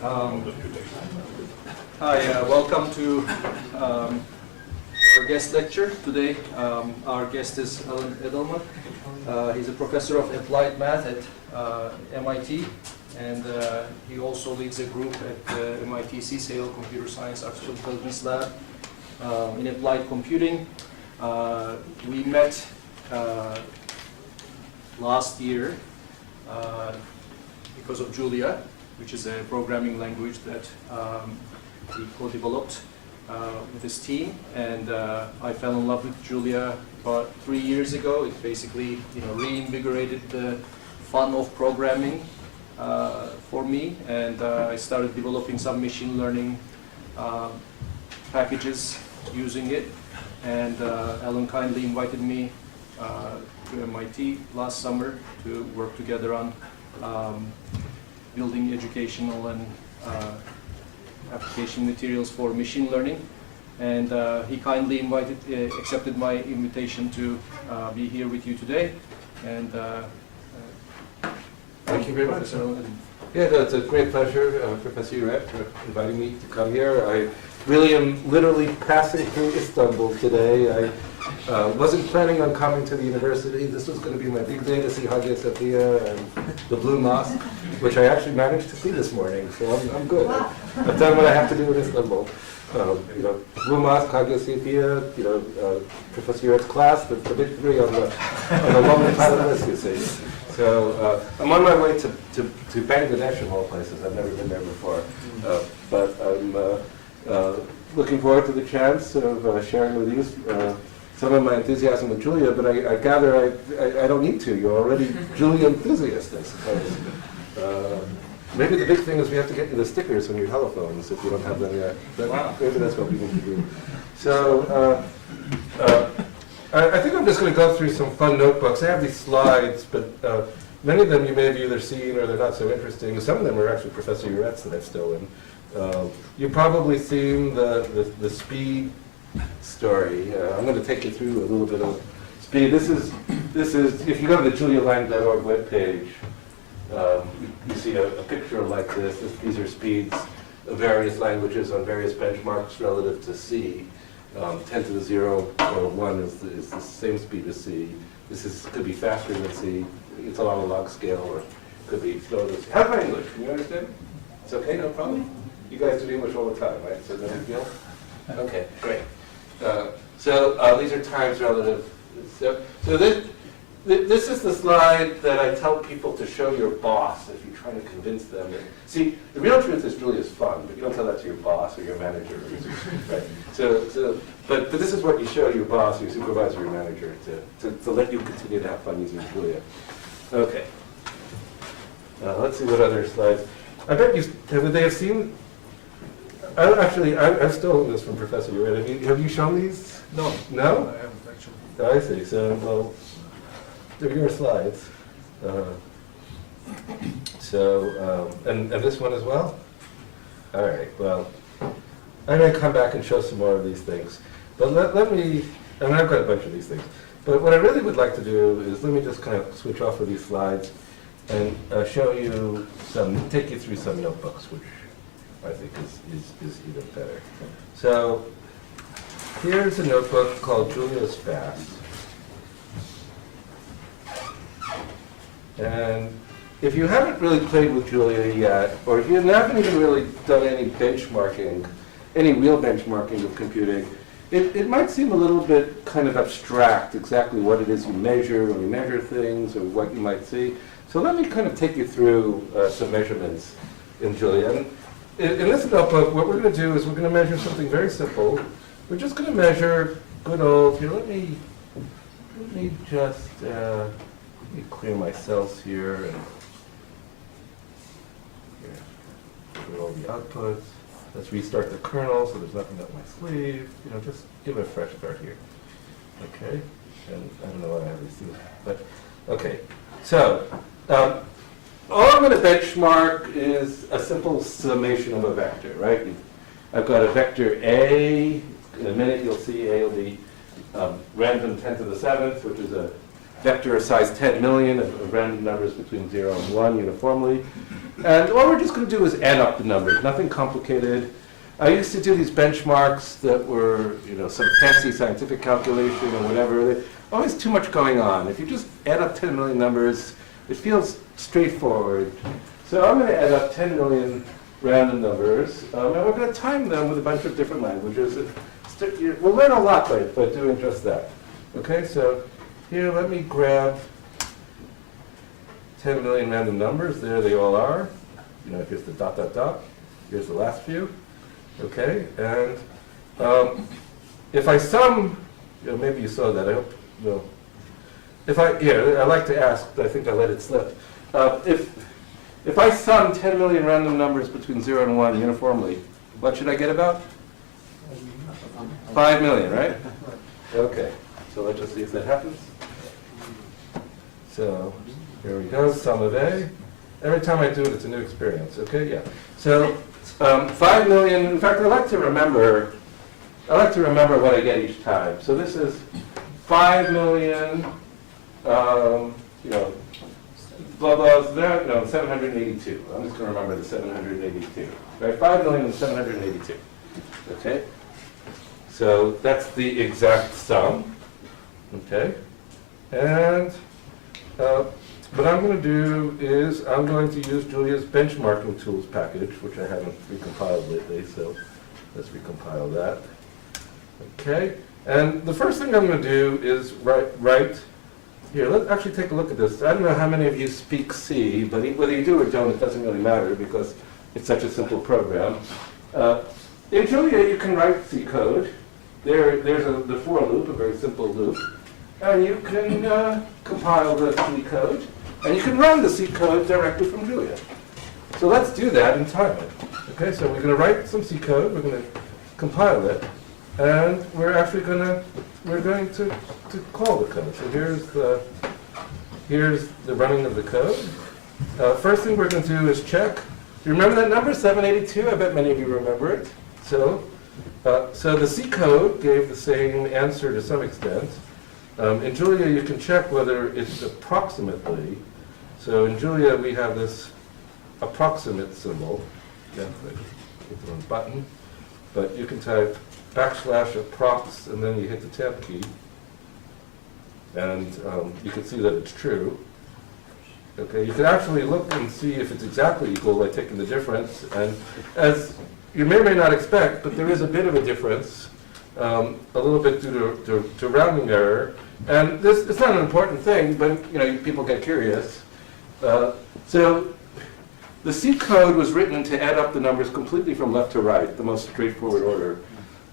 Hi, welcome to our guest lecture today. Our guest is Edelman. He's a professor of applied math at MIT, and he also leads a group at MIT CSAIL Computer Science Artificial Intelligence Lab in applied computing. We met last year because of Julia, which is a programming language that he co-developed with his team, and I fell in love with Julia about 3 years ago. It basically, reinvigorated the fun of programming for me, and I started developing some machine learning packages using it. And Alan kindly invited me to MIT last summer to work together on building educational and application materials for machine learning. And he kindly accepted my invitation to be here with you today. And thank you very much. Yeah, no, it's a great pleasure, Professor Uret, for inviting me to come here. I really am literally passing through Istanbul today. I wasn't planning on coming to the university. This was going to be my big day to see Hagia Sophia and the Blue Mosque, which I actually managed to see this morning, so I'm good. I've done what I have to do in Istanbul. Blue Mosque, Hagia Sophia, Professor Uret's class, the big three on the long pile list, you see. So I'm on my way to Bangladesh and all places. I've never been there before, but I'm looking forward to the chance of sharing with you some of my enthusiasm with Julia. But I gather I don't need to. You're already Julia enthusiasts, I suppose. Maybe the big thing is we have to get you the stickers on your telephones if you don't have them yet. Wow. Maybe that's what we need to do. So I think I'm just going to go through some fun notebooks. I have these slides, but many of them you may have either seen or they're not so interesting. Some of them are actually Professor Uret's that I've stolen. You've probably seen the speed story. I'm going to take you through a little bit of speed. This is if you go to the julialang.org webpage, you see a picture like this. These are speeds of various languages on various benchmarks relative to C. 10 to the 0 or 1 is the same speed as C. Could be faster than C. It's along a log scale, or could be slower than C. How's my English? Can you understand? It's okay, no problem? You guys do English all the time, right? So no big deal? Okay, great. So these are times relative. So this is the slide that I tell people to show your boss if you're trying to convince them. See, the real truth is Julia's fun, but you don't tell that to your boss or your manager, right? But this is what you show your boss, your supervisor, your manager to let you continue to have fun using Julia. Okay. Let's see what other slides. I bet would they have seen? I've stolen this from Professor Uret. Have you shown these? no, No? I haven't actually. Oh, I see. So, well, they're your slides. And this one as well? All right, well, I'm going to come back and show some more of these things. But let me, I've got a bunch of these things. But what I really would like to do is let me just kind of switch off of these slides and show you take you through some notebooks, which I think is even better. So here's a notebook called Julia's Fast. And if you haven't really played with Julia yet, or if you haven't even really done any benchmarking, any real benchmarking of computing, it might seem a little bit kind of abstract exactly what it is you measure when you measure things or what you might see. So let me kind of take you through some measurements in Julia. And in this notebook, what we're going to do is we're going to measure something very simple. We're just going to measure good old, here, let me just let me clear my cells here and here, all the outputs. Let's restart the kernel so there's nothing up my sleeve. Just give it a fresh start here. Okay, and I don't know why I have these things, but okay. So all I'm going to benchmark is a simple summation of a vector, right? I've got a vector A. In a minute you'll see A will be random 10 to the 7th, which is a vector of size 10 million of random numbers between 0 and 1 uniformly. And all we're just going to do is add up the numbers, nothing complicated. I used to do these benchmarks that were, some fancy scientific calculation or whatever. There's always too much going on. If you just add up 10 million numbers, it feels straightforward. So I'm going to add up 10 million random numbers, and we're going to time them with a bunch of different languages. We'll learn a lot by doing just that. Okay, so here, let me grab 10 million random numbers. There they all are. Here's the dot, dot, dot. Here's the last few. Okay, and if I sum, maybe you saw that, I hope, no. I like to ask, but I think I let it slip. If I sum 10 million random numbers between 0 and 1 uniformly, what should I get about? 5 million, right? Okay, so let's just see if that happens. So here we go, sum of A. Every time I do it, it's a new experience. Okay, yeah. So 5 million, in fact, I like to remember what I get each time. So this is 5 million, blah, blah, 782. I'm just going to remember the 782. Right, 5,782. Okay? So that's the exact sum. Okay? And what I'm going to do is I'm going to use Julia's benchmarking tools package, which I haven't recompiled lately, so let's recompile that. Okay, and the first thing I'm going to do is write here, let's actually take a look at this. I don't know how many of you speak C, but whether you do or don't, it doesn't really matter because it's such a simple program. In Julia, you can write C code. There's the for loop, a very simple loop. And you can compile the C code. And you can run the C code directly from Julia. So let's do that and time it. Okay, so we're going to write some C code. We're going to compile it. And we're going to call the code. So here's the running of the code. First thing we're going to do is check. Do you remember that number, 782? I bet many of you remember it. So the C code gave the same answer to some extent. In Julia, you can check whether it's approximately. So in Julia, we have this approximate symbol. Yeah, hit the wrong button. But you can type \approx, and then you hit the tab key. And you can see that it's true. Okay, you can actually look and see if it's exactly equal by taking the difference. And as you may or may not expect, but there is a bit of a difference, a little bit due to rounding error. And it's not an important thing, but people get curious. So the C code was written to add up the numbers completely from left to right, the most straightforward order.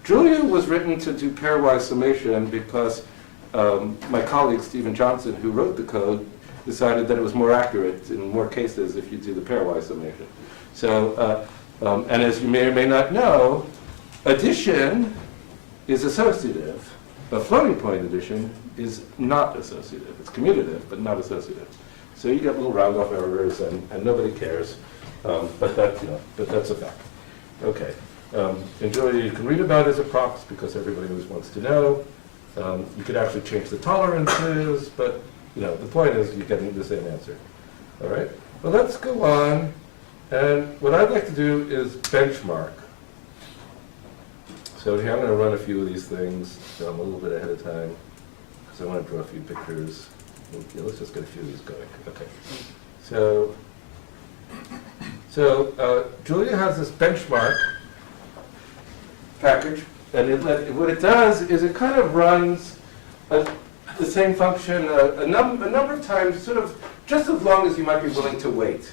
Julia was written to do pairwise summation because my colleague Stephen Johnson, who wrote the code, decided that it was more accurate in more cases if you do the pairwise summation. So, and as you may or may not know, addition is associative. A floating point addition is not associative. It's commutative, but not associative. So you get little round-off errors, and nobody cares. But that's a fact. Okay. In Julia, you can read about it as approx because everybody always wants to know. You could actually change the tolerances, but the point is you're getting the same answer. All right. Well, let's go on. And what I'd like to do is benchmark. So here I'm going to run a few of these things a little bit ahead of time because I want to draw a few pictures. Yeah, let's just get a few of these going. Okay. So Julia has this benchmark package, and what it does is it kind of runs the same function a number of times, sort of just as long as you might be willing to wait.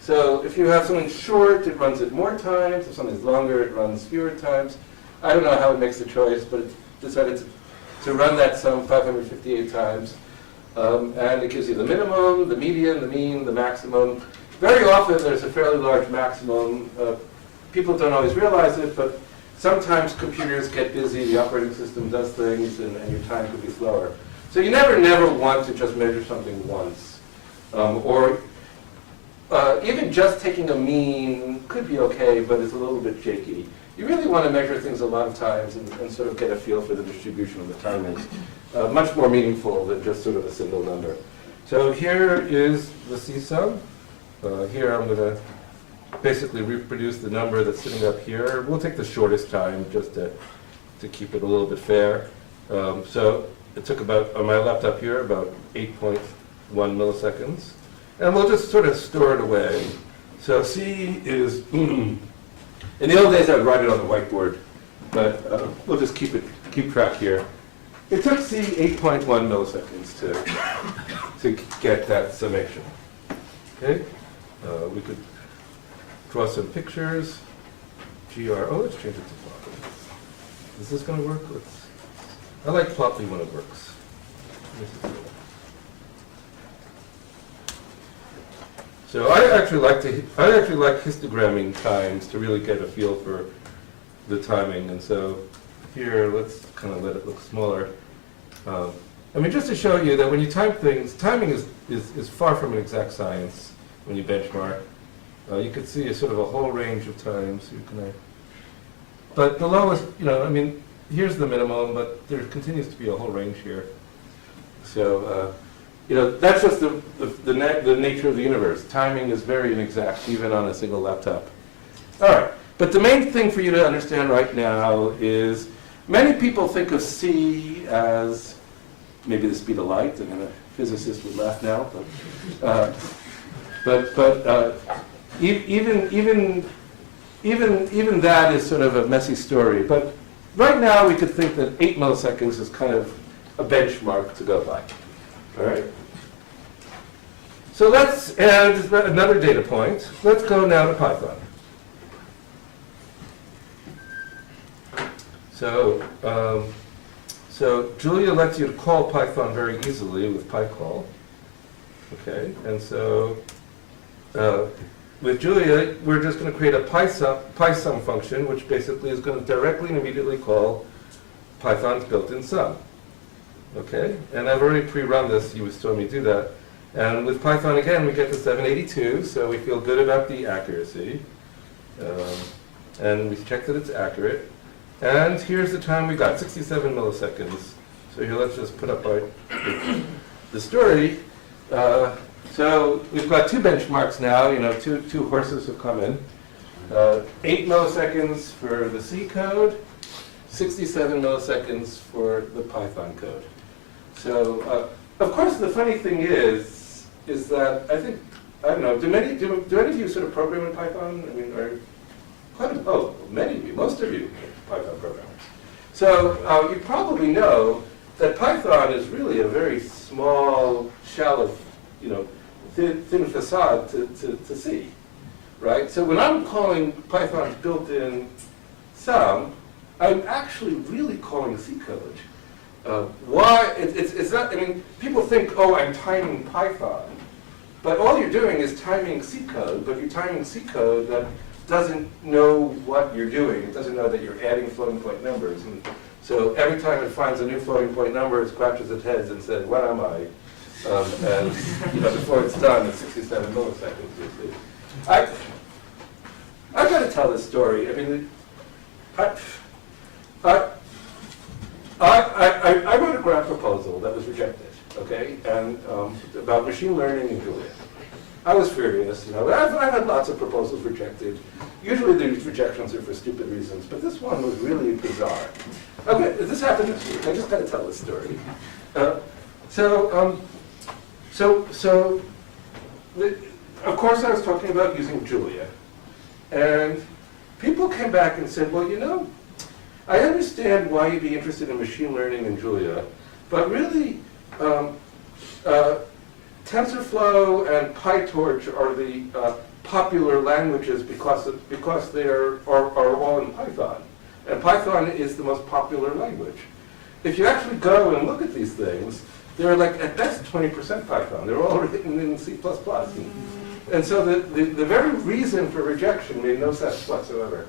So if you have something short, it runs it more times. If something's longer, it runs fewer times. I don't know how it makes the choice, but it decided to run that sum 558 times. And it gives you the minimum, the median, the mean, the maximum. Very often there's a fairly large maximum. People don't always realize it, but sometimes computers get busy, the operating system does things, and your time could be slower. So you never want to just measure something once. Or even just taking a mean could be okay, but it's a little bit shaky. You really want to measure things a lot of times and sort of get a feel for the distribution of the timings. Much more meaningful than just sort of a single number. So here is the C sum. Here I'm going to basically reproduce the number that's sitting up here. We'll take the shortest time just to keep it a little bit fair. So it took about, on my laptop here, about 8.1 milliseconds. And we'll just sort of store it away. So C is, in the old days I would write it on the whiteboard, but we'll just keep track here. It took C 8.1 milliseconds to get that summation. Okay? We could draw some pictures. Oh, let's change it to Plotly. Is this going to work? I like Plotly when it works. So I actually like histogramming times to really get a feel for the timing. And so here, let's kind of let it look smaller. I mean, just to show you that when you time things, timing is far from an exact science when you benchmark. You can see a sort of a whole range of times. But the lowest, I mean, here's the minimum, but there continues to be a whole range here. So, that's just the nature of the universe. Timing is very inexact, even on a single laptop. All right, but the main thing for you to understand right now is many people think of C as maybe the speed of light. I mean, a physicist would laugh now, but even that is sort of a messy story. But right now, we could think that 8 milliseconds is kind of a benchmark to go by. All right. So let's add another data point. Let's go now to Python. So Julia lets you call Python very easily with pycall. Okay, and so with Julia, we're just going to create a PySum function, which basically is going to directly and immediately call Python's built-in sum. Okay, and I've already pre-run this. You saw me do that. And with Python, again, we get to 782, so we feel good about the accuracy. And we check that it's accurate. And here's the time we got, 67 milliseconds. So here, let's just put up the story. So we've got two benchmarks now, two horses have come in. 8 milliseconds for the C code, 67 milliseconds for the Python code. So, of course, the funny thing is that I don't know, do any of you sort of program in Python? I mean, many of you, most of you are Python programmers. So you probably know that Python is really a very small shell of, thin facade to C, right? So when I'm calling Python's built-in sum, I'm actually really calling C code. Why? It's not, I mean, people think, oh, I'm timing Python. But all you're doing is timing C code, but you're timing C code that doesn't know what you're doing. It doesn't know that you're adding floating point numbers. And so every time it finds a new floating point number, it scratches its head and says, what am I? And before it's done, it's 67 milliseconds, you see. I've got to tell this story. I mean, I wrote a graph proposal that was rejected, okay, and about machine learning in Julia. I was furious, I've had lots of proposals rejected. Usually these rejections are for stupid reasons, but this one was really bizarre. Okay, this happened this week. I just got to tell this story. Of course I was talking about using Julia, and people came back and said, well, I understand why you'd be interested in machine learning in Julia, but really, TensorFlow and PyTorch are the popular languages because they are all in Python. And Python is the most popular language. If you actually go and look at these things, they're like, at best, 20% Python. They're all written in C++. And so the very reason for rejection made no sense whatsoever.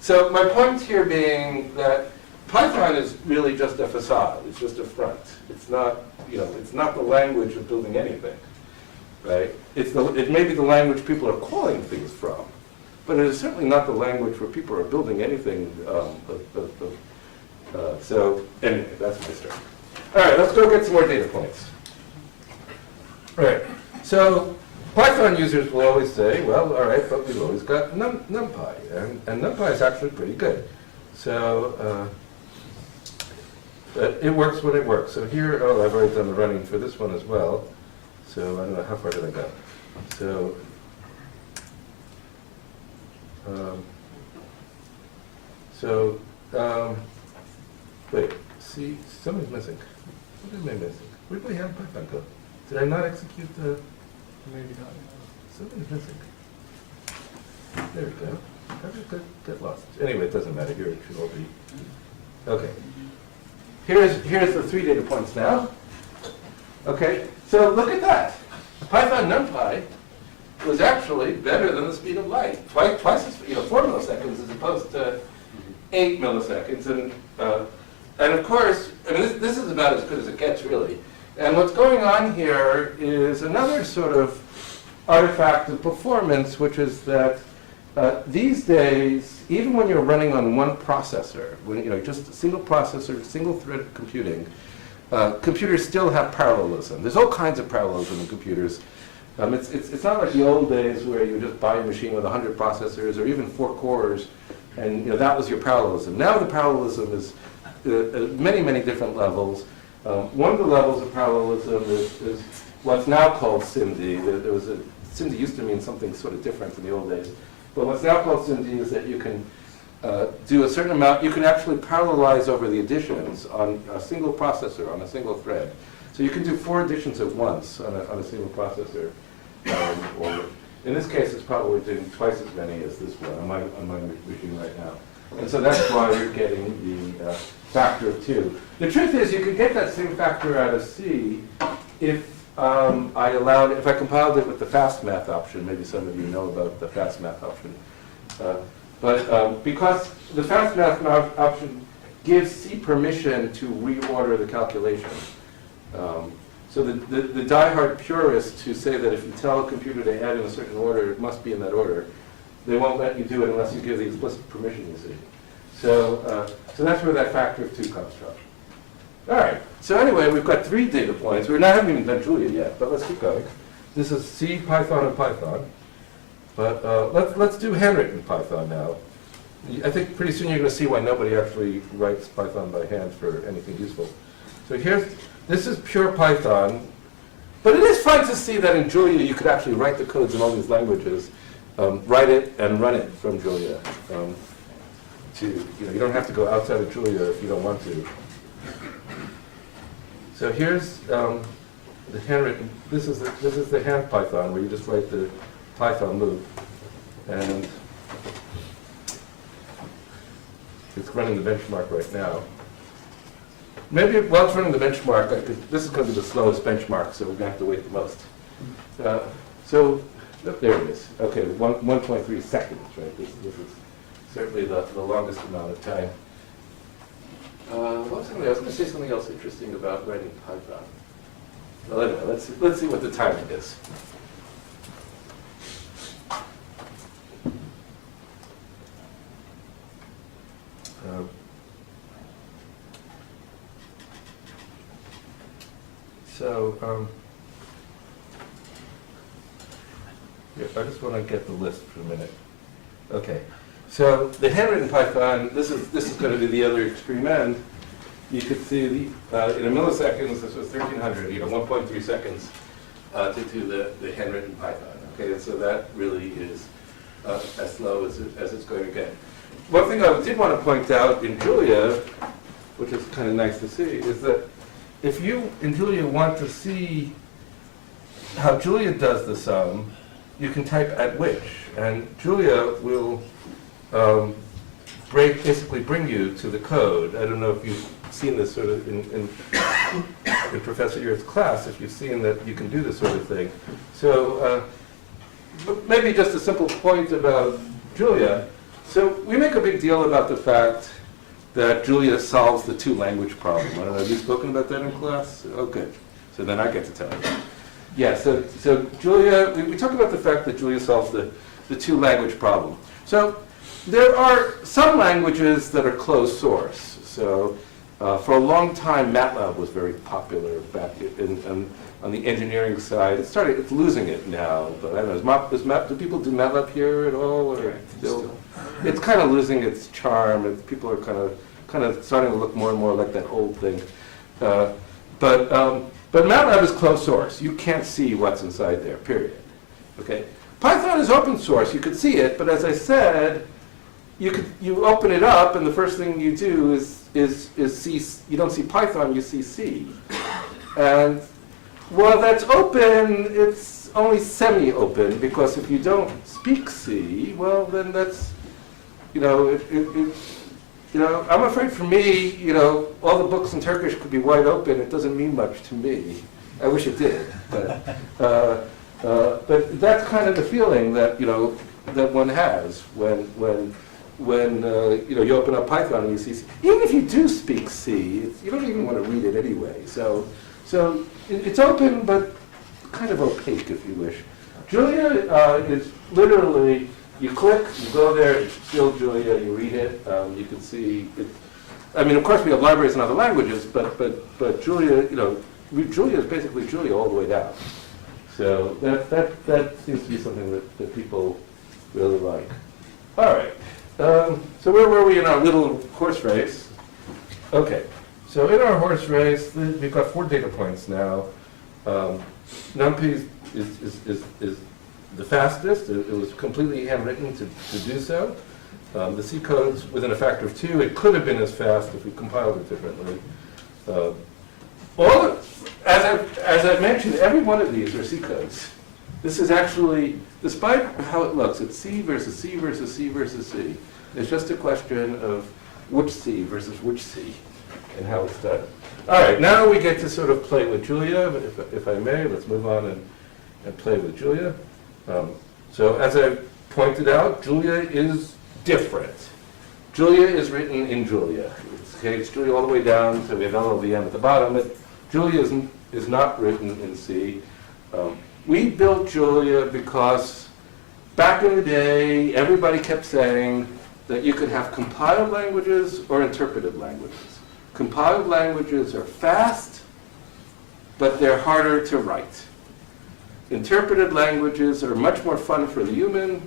So my point here being that Python is really just a facade. It's just a front. It's not, it's not the language of building anything, right? It may be the language people are calling things from, but it is certainly not the language where people are building anything. So anyway, that's my story. All right, let's go get some more data points. All right, so Python users will always say, well, all right, but we've always got NumPy, and NumPy is actually pretty good. So but it works when it works. So here, oh, I've already done the running for this one as well. So I don't know, how far did I go? So, wait, see, something's missing. What am I missing? Where did my hand Python go? Did I not execute the? Maybe not. Something's missing. There we go. How did it get lost? Anyway, it doesn't matter. Here it should all be. Okay. Here's the 3 data points now. Okay, so look at that. Python NumPy was actually better than the speed of light. Twice as, 4 milliseconds as opposed to 8 milliseconds. And of course, I mean, this is about as good as it gets, really. And what's going on here is another sort of artifact of performance, which is that these days, even when you're running on one processor, when just a single processor, single thread computing, computers still have parallelism. There's all kinds of parallelism in computers. It's not like the old days where you just buy a machine with 100 processors or even 4 cores, and that was your parallelism. Now the parallelism is many, many different levels. One of the levels of parallelism is what's now called SIMD. SIMD used to mean something sort of different in the old days. But what's now called SIMD is that you can do a certain amount, you can actually parallelize over the additions on a single processor, on a single thread. So you can do 4 additions at once on a single processor. Or in this case, it's probably doing twice as many as this one on my machine right now. And so that's why you're getting the factor of 2. The truth is, you could get that same factor out of C if if I compiled it with the fast math option. Maybe some of you know about the fast math option. But because the fast math option gives C permission to reorder the calculation. So the diehard purists who say that if you tell a computer to add in a certain order, it must be in that order, they won't let you do it unless you give the explicit permission, you see. So that's where that factor of 2 comes from. All right. So anyway, we've got 3 data points. We haven't even done Julia yet, but let's keep going. This is C, Python, and Python. But let's do handwritten Python now. I think pretty soon you're going to see why nobody actually writes Python by hand for anything useful. So this is pure Python. But it is fun to see that in Julia you could actually write the codes in all these languages, write it and run it from Julia. You don't have to go outside of Julia if you don't want to. So here's the handwritten. This is the hand Python where you just write the Python loop, and it's running the benchmark right now. Maybe while it's running the benchmark, this is going to be the slowest benchmark, so we're going to have to wait the most. There it is. Okay, 1.3 seconds, right? This is certainly the longest amount of time. What was something? I was going to say something else interesting about writing Python. Well, anyway, let's see what the timing is. I just want to get the list for a minute. Okay. So the handwritten Python, this is going to be the other extreme end. You could see in a milliseconds, this was 1300, 1.3 seconds to do the handwritten Python. Okay, and so that really is as slow as it's going to get. One thing I did want to point out in Julia, which is kind of nice to see, is that if you in Julia want to see how Julia does the sum, you can type at which, and Julia will basically bring you to the code. I don't know if you've seen this sort of in Professor Ear's class, if you've seen that you can do this sort of thing. So maybe just a simple point about Julia. So we make a big deal about the fact that Julia solves the 2-language problem. I don't know, have you spoken about that in class? Oh, good. So then I get to tell you. Yeah, so Julia, we talk about the fact that Julia solves the 2-language problem. So there are some languages that are closed source. So for a long time, MATLAB was very popular back in on the engineering side. It's losing it now, but I don't know. Do people do MATLAB here at all? Or still? It's kind of losing its charm. People are kind of starting to look more and more like that old thing. But MATLAB is closed source. You can't see what's inside there, period. Okay? Python is open source. You could see it, but as I said, you open it up, and the first thing you do is see. You don't see Python, you see C. And while that's open, it's only semi-open, because if you don't speak C, well, then that's, I'm afraid for me, all the books in Turkish could be wide open. It doesn't mean much to me. I wish it did, but that's kind of the feeling that that one has when you open up Python and you see C. Even if you do speak C, you don't even want to read it anyway. So it's open, but kind of opaque, if you wish. Julia is literally, you click, you go there, it's still Julia, you read it, you can see it. I mean, of course, we have libraries in other languages, but Julia, Julia is basically Julia all the way down. So that seems to be something that people really like. All right. So where were we in our little horse race? Okay. So in our horse race, we've got 4 data points now. NumPy is the fastest. It was completely handwritten to do so. The C code's within a factor of 2. It could have been as fast if we compiled it differently. As I've mentioned, every one of these are C codes. This is actually, despite how it looks, it's C versus C versus C versus C. It's just a question of which C versus which C and how it's done. All right, now we get to sort of play with Julia, if I may. Let's move on and play with Julia. So as I pointed out, Julia is different. Julia is written in Julia. It's Julia all the way down, so we have LLVM at the bottom. But Julia is not written in C. We built Julia because back in the day, everybody kept saying that you could have compiled languages or interpreted languages. Compiled languages are fast, but they're harder to write. Interpreted languages are much more fun for the human,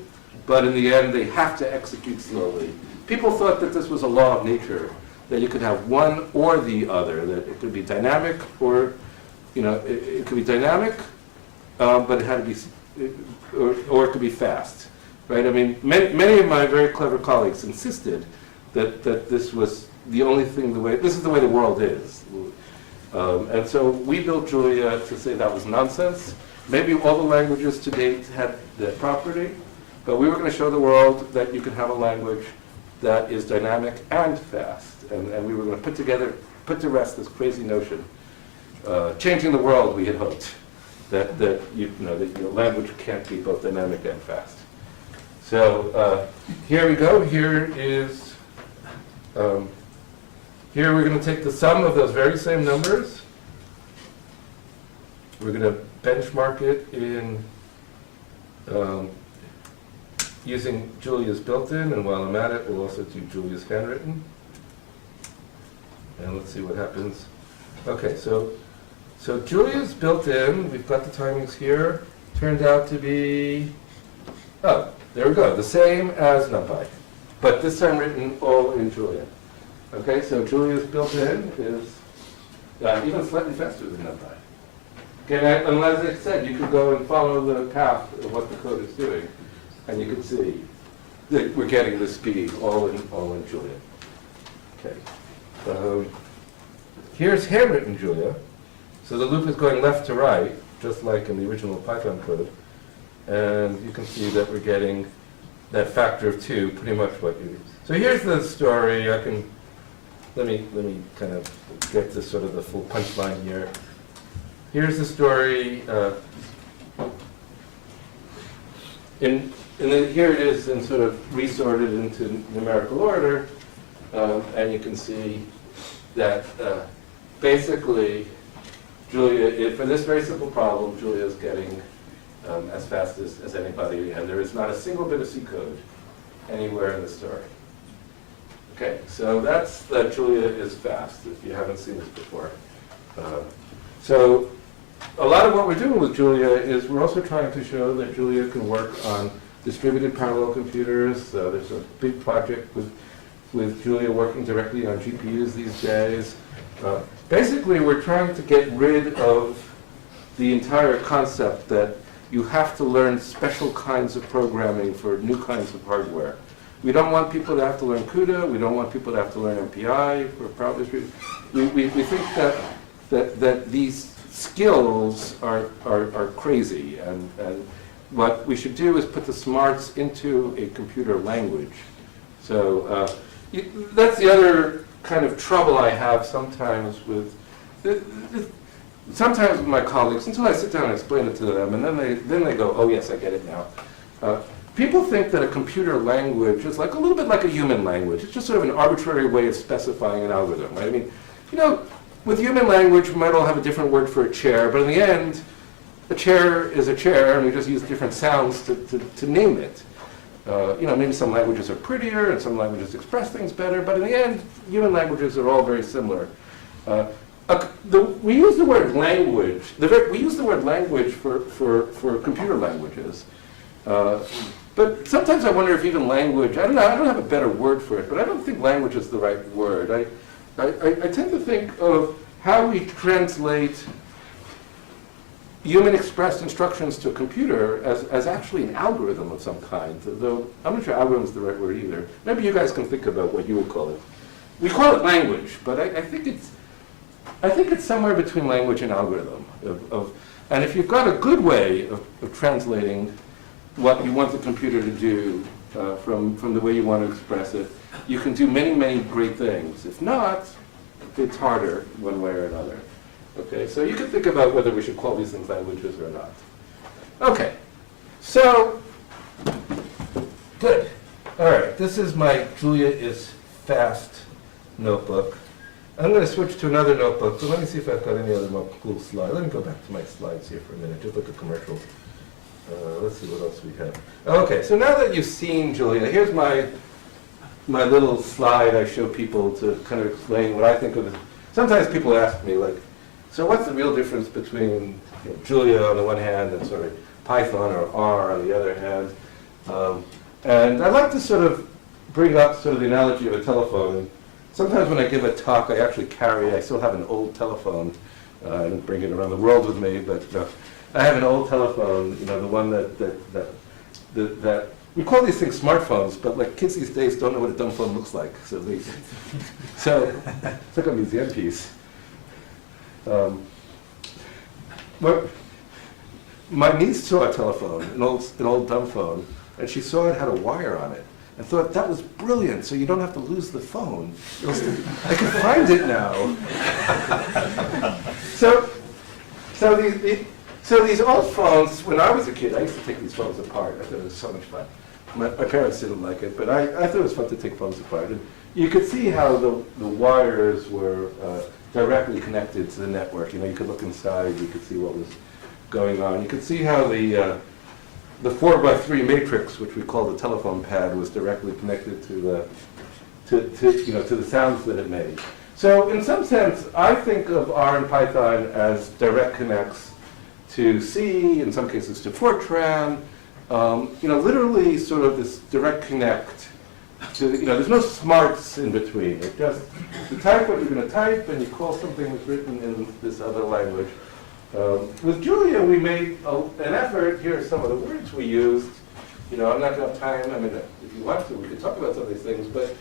but in the end, they have to execute slowly. People thought that this was a law of nature, that you could have one or the other, that it could be dynamic or, it could be dynamic, but it had to be, or it could be fast, right? I mean, many of my very clever colleagues insisted that this was the only thing, this is the way the world is. And so we built Julia to say that was nonsense. Maybe all the languages to date had that property, but we were going to show the world that you can have a language that is dynamic and fast. And we were going to put to rest this crazy notion, changing the world, we had hoped, that your language can't be both dynamic and fast. So here we go. Here we're going to take the sum of those very same numbers. We're going to benchmark it in using Julia's built-in, and while I'm at it, we'll also do Julia's handwritten. And let's see what happens. Okay, so Julia's built-in, we've got the timings here, turned out to be, oh, there we go, the same as NumPy, but this time written all in Julia. Okay, so Julia's built-in is even slightly faster than NumPy. Okay, and as I said, you could go and follow the path of what the code is doing, and you can see that we're getting the speed all in Julia. Okay. Here's handwritten Julia. So the loop is going left to right, just like in the original Python code. And you can see that we're getting that factor of 2, pretty much what you. So here's the story. Let me kind of get to sort of the full punchline here. Here's the story. Here it is in sort of resorted into numerical order. And you can see that basically Julia, for this very simple problem, Julia is getting as fast as anybody, and there is not a single bit of C code anywhere in the story. Okay, so that's that Julia is fast, if you haven't seen this before. So a lot of what we're doing with Julia is we're also trying to show that Julia can work on distributed parallel computers. There's a big project with Julia working directly on GPUs these days. Basically, we're trying to get rid of the entire concept that you have to learn special kinds of programming for new kinds of hardware. We don't want people to have to learn CUDA. We don't want people to have to learn MPI for parallel distributed. We think that these skills are crazy, and what we should do is put the smarts into a computer language. So that's the other kind of trouble I have sometimes with my colleagues, until I sit down and explain it to them, and then they go, oh yes, I get it now. People think that a computer language is like a little bit like a human language. It's just sort of an arbitrary way of specifying an algorithm, right? I mean, you know, with human language, we might all have a different word for a chair, but in the end, a chair is a chair, and we just use different sounds to name it. You know, maybe some languages are prettier, and some languages express things better, but in the end, human languages are all very similar. We use the word language. We use the word language for computer languages. But sometimes I wonder if even language, I don't know, I don't have a better word for it, but I don't think language is the right word. I tend to think of how we translate human expressed instructions to a computer as actually an algorithm of some kind, though I'm not sure algorithm is the right word either. Maybe you guys can think about what you would call it. We call it language, but I think it's somewhere between language and algorithm. And if you've got a good way of translating what you want the computer to do from the way you want to express it, you can do many, many great things. If not, it's harder one way or another. Okay, so you can think about whether we should call these things languages or not. Okay, so, good. All right, this is my Julia is Fast notebook. I'm going to switch to another notebook, but let me see if I've got any other more cool slides. Let me go back to my slides here for a minute, just like a commercial. Let's see what else we have. Okay, so now that you've seen Julia, here's my little slide I show people to kind of explain what I think of it. Sometimes people ask me, like, so what's the real difference between Julia on the one hand and sort of Python or R on the other hand? And I like to sort of bring up sort of the analogy of a telephone. Sometimes when I give a talk, I still have an old telephone. I didn't bring it around the world with me, but I have an old telephone, you know, the one that we call these things smartphones, but like kids these days don't know what a dumb phone looks like. So it's like a museum piece. My niece saw a telephone, an old dumb phone, and she saw it had a wire on it, and thought that was brilliant. So you don't have to lose the phone. I can find it now. So these old phones, when I was a kid, I used to take these phones apart. I thought it was so much fun. My parents didn't like it, but I thought it was fun to take phones apart. And you could see how the wires were directly connected to the network. You know, you could look inside, you could see what was going on. You could see how the 4x3 matrix, which we call the telephone pad, was directly connected to the sounds that it made. So in some sense, I think of R and Python as direct connects to C, in some cases to Fortran. Literally sort of this direct connect to, there's no smarts in between. It's just you type what you're going to type, and you call something that's written in this other language. With Julia, we made an effort. Here are some of the words we used. I'm not going to have time. I mean, if you want to, we could talk about some of these things. But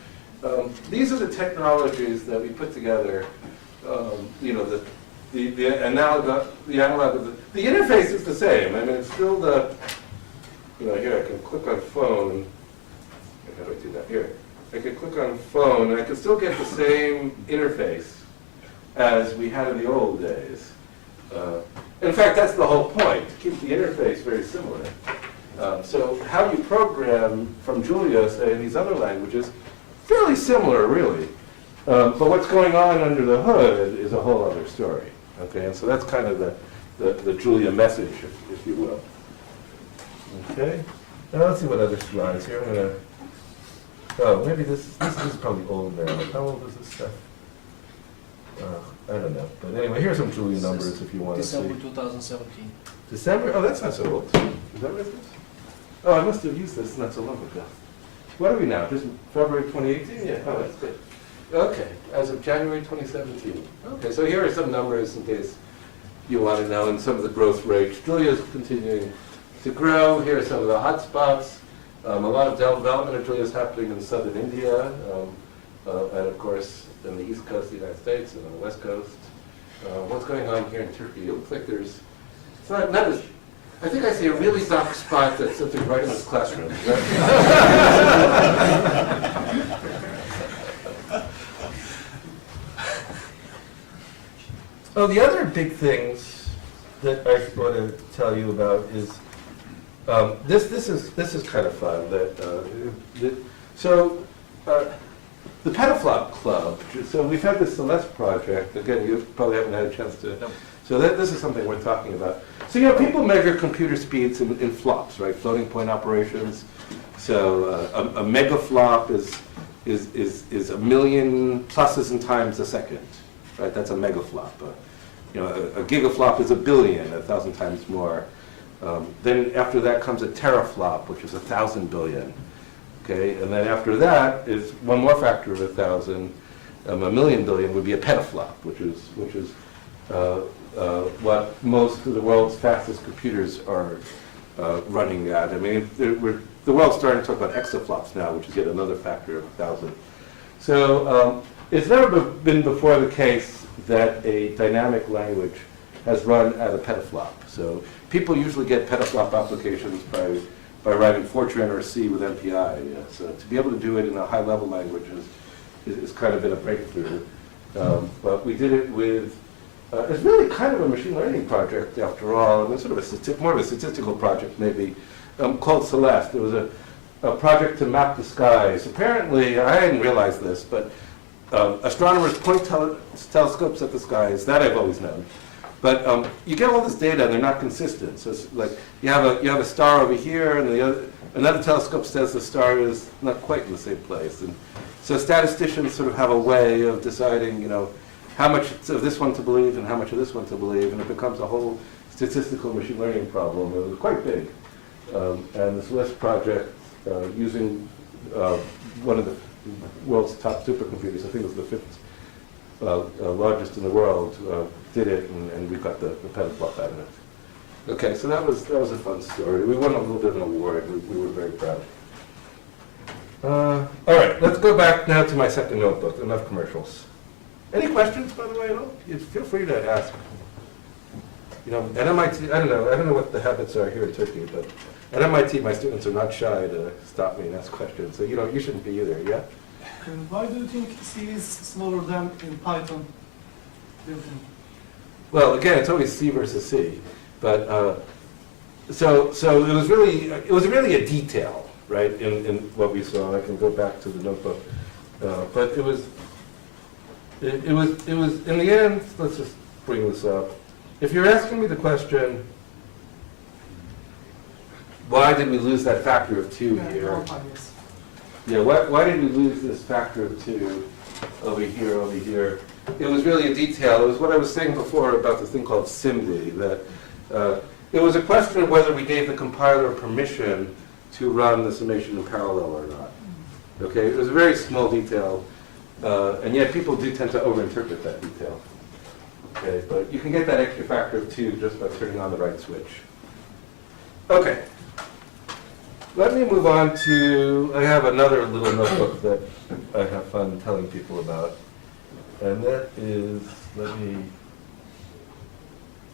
these are the technologies that we put together. The analog of the interface is the same. I mean, it's still the. Here I can click on phone. How do I do that? Here, I can click on phone, and I can still get the same interface as we had in the old days. In fact, that's the whole point, to keep the interface very similar. So how you program from Julia, say, in these other languages, fairly similar, really. But what's going on under the hood is a whole other story. Okay, and so that's kind of the Julia message, if you will. Okay, now let's see what other slides here. I'm gonna. Maybe this is probably old now. How old is this stuff? I don't know. But anyway, here's some Julian numbers if you want to see. December 2017. December? Oh, that's not so old. Is that what it is? Oh, I must have used this not so long ago. What are we now? Just February 2018? Yeah, oh, that's good. Okay, as of January 2017. Okay, so here are some numbers in case you want to know, and some of the growth rates. Julia is continuing to grow. Here are some of the hot spots. A lot of development of Julia is happening in southern India, and of course in the east coast of the United States and on the west coast. What's going on here in Turkey? It looks like there's, it's not as, I think I see a really dark spot that's something right in this classroom. Oh, the other big things that I want to tell you about is this is kind of fun. The Petaflop Club. So we've had this Celeste project. Again, you probably haven't had a chance to. No. So this is something we're talking about. So you know, people measure computer speeds in flops, right? Floating point operations. So a megaflop is a million pluses and times a second, right? That's a megaflop. You know, a gigaflop is a billion, 1,000 times more. Then after that comes a teraflop, which is 1,000 billion. Okay, and then after that is one more factor of 1,000. A million billion would be a petaflop, which is what most of the world's fastest computers are running at. I mean, the world's starting to talk about exaflops now, which is yet another factor of 1,000. So it's never been before the case that a dynamic language has run at a petaflop. So people usually get petaflop applications by writing Fortran or C with MPI. Yeah. So to be able to do it in a high-level language is kind of been a breakthrough. But we did it with, it's really kind of a machine learning project after all, and it's sort of more of a statistical project maybe, called Celeste. It was a project to map the skies. Apparently, I hadn't realized this, but astronomers point telescopes at the skies. That I've always known. But you get all this data, and they're not consistent. So it's like you have a star over here, and another telescope says the star is not quite in the same place. And so statisticians sort of have a way of deciding, you know, how much of this one to believe and how much of this one to believe, and it becomes a whole statistical machine learning problem. It was quite big. And this Celeste project, using one of the world's top supercomputers, I think it was the fifth largest in the world, did it, and we got the petaflop out of it. Okay, so that was a fun story. We won a little bit of an award. We were very proud. All right, let's go back now to my second notebook. Enough commercials. Any questions, by the way, at all? Feel free to ask. You know, at MIT, I don't know what the habits are here in Turkey, but at MIT, my students are not shy to stop me and ask questions. So, you know, you shouldn't be either, yeah? And why do you think C is slower than in Python built-in? Well, again, it's always C versus C, but so it was really a detail, right? In what we saw. I can go back to the notebook, but it was in the end. Let's just bring this up. If you're asking me the question, why did we lose that factor of 2 here? Yes. Yeah, why did we lose this factor of 2 over here? It was really a detail. It was what I was saying before about this thing called SIMD, that it was a question of whether we gave the compiler permission to run the summation in parallel or not. Okay, it was a very small detail, and yet people do tend to overinterpret that detail. Okay, but you can get that extra factor of 2 just by turning on the right switch. Okay. Let me move on to, I have another little notebook that I have fun telling people about. And that is,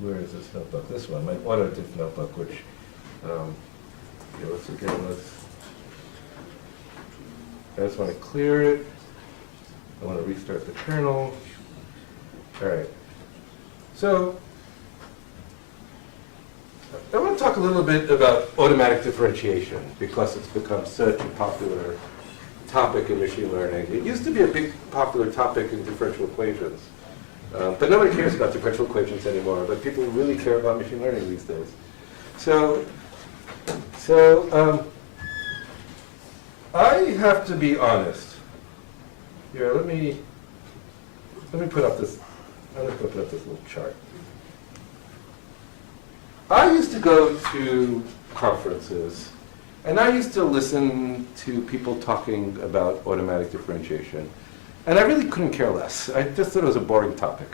where is this notebook? This one, my AutoDiff notebook, which, I just want to clear it. I want to restart the kernel. All right. So, I want to talk a little bit about automatic differentiation because it's become such a popular topic in machine learning. It used to be a big popular topic in differential equations, but nobody cares about differential equations anymore, but people really care about machine learning these days. So I have to be honest. Here, let me put up this I'm just going to put up this little chart. I used to go to conferences, and I used to listen to people talking about automatic differentiation, and I really couldn't care less. I just thought it was a boring topic.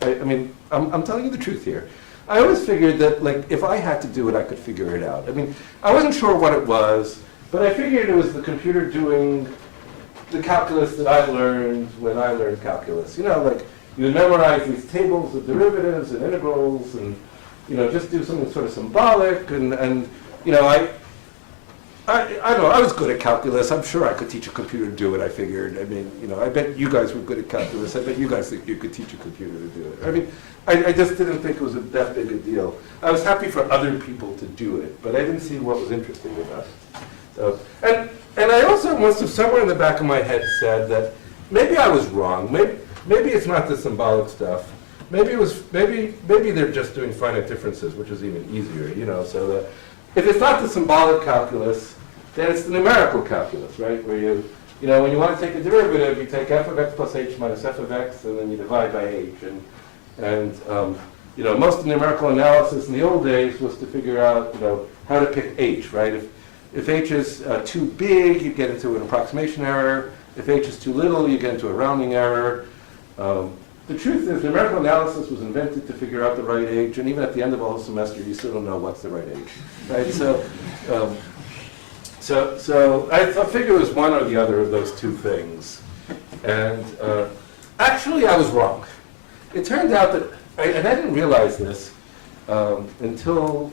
I mean, I'm telling you the truth here. I always figured that, like, if I had to do it, I could figure it out. I mean, I wasn't sure what it was, but I figured it was the computer doing the calculus that I learned when I learned calculus. You know, like, you would memorize these tables of derivatives and integrals and, you know, just do something sort of symbolic, and you know, I don't know, I was good at calculus. I'm sure I could teach a computer to do it, I figured. I mean, you know, I bet you guys were good at calculus. I bet you guys think you could teach a computer to do it. I mean, I just didn't think it was that big a deal. I was happy for other people to do it, but I didn't see what was interesting about it. So, and I also must have somewhere in the back of my head said that maybe I was wrong. Maybe it's not the symbolic stuff. Maybe they're just doing finite differences, which is even easier, you know, so that if it's not the symbolic calculus, then it's the numerical calculus, right? Where you know, when you want to take a derivative, you take f of x plus h minus f of x, and then you divide by h. And you know, most of the numerical analysis in the old days was to figure out, you know, how to pick h, right? If h is too big, you get into an approximation error. If h is too little, you get into a rounding error. The truth is, numerical analysis was invented to figure out the right age, and even at the end of a whole semester, you still don't know what's the right age, right? So I figured it was one or the other of those two things. And actually, I was wrong. It turned out that, and I didn't realize this until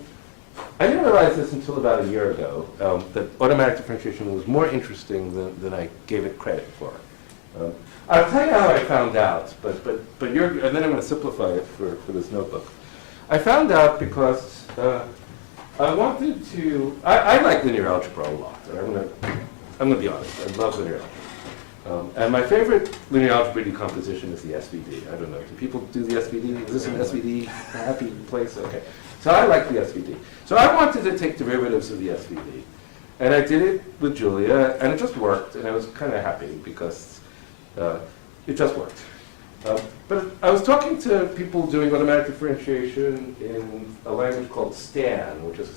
about a year ago, that automatic differentiation was more interesting than I gave it credit for. I'll tell you how I found out, and then I'm going to simplify it for this notebook. I found out because I wanted to, I like linear algebra a lot. I'm going to be honest, I love linear algebra. And my favorite linear algebra decomposition is the SVD. I don't know, do people do the SVD? Is this an SVD happy place? Okay. So I like the SVD. So I wanted to take derivatives of the SVD. And I did it with Julia, and it just worked, and I was kind of happy because it just worked. But I was talking to people doing automatic differentiation in a language called STAN, which is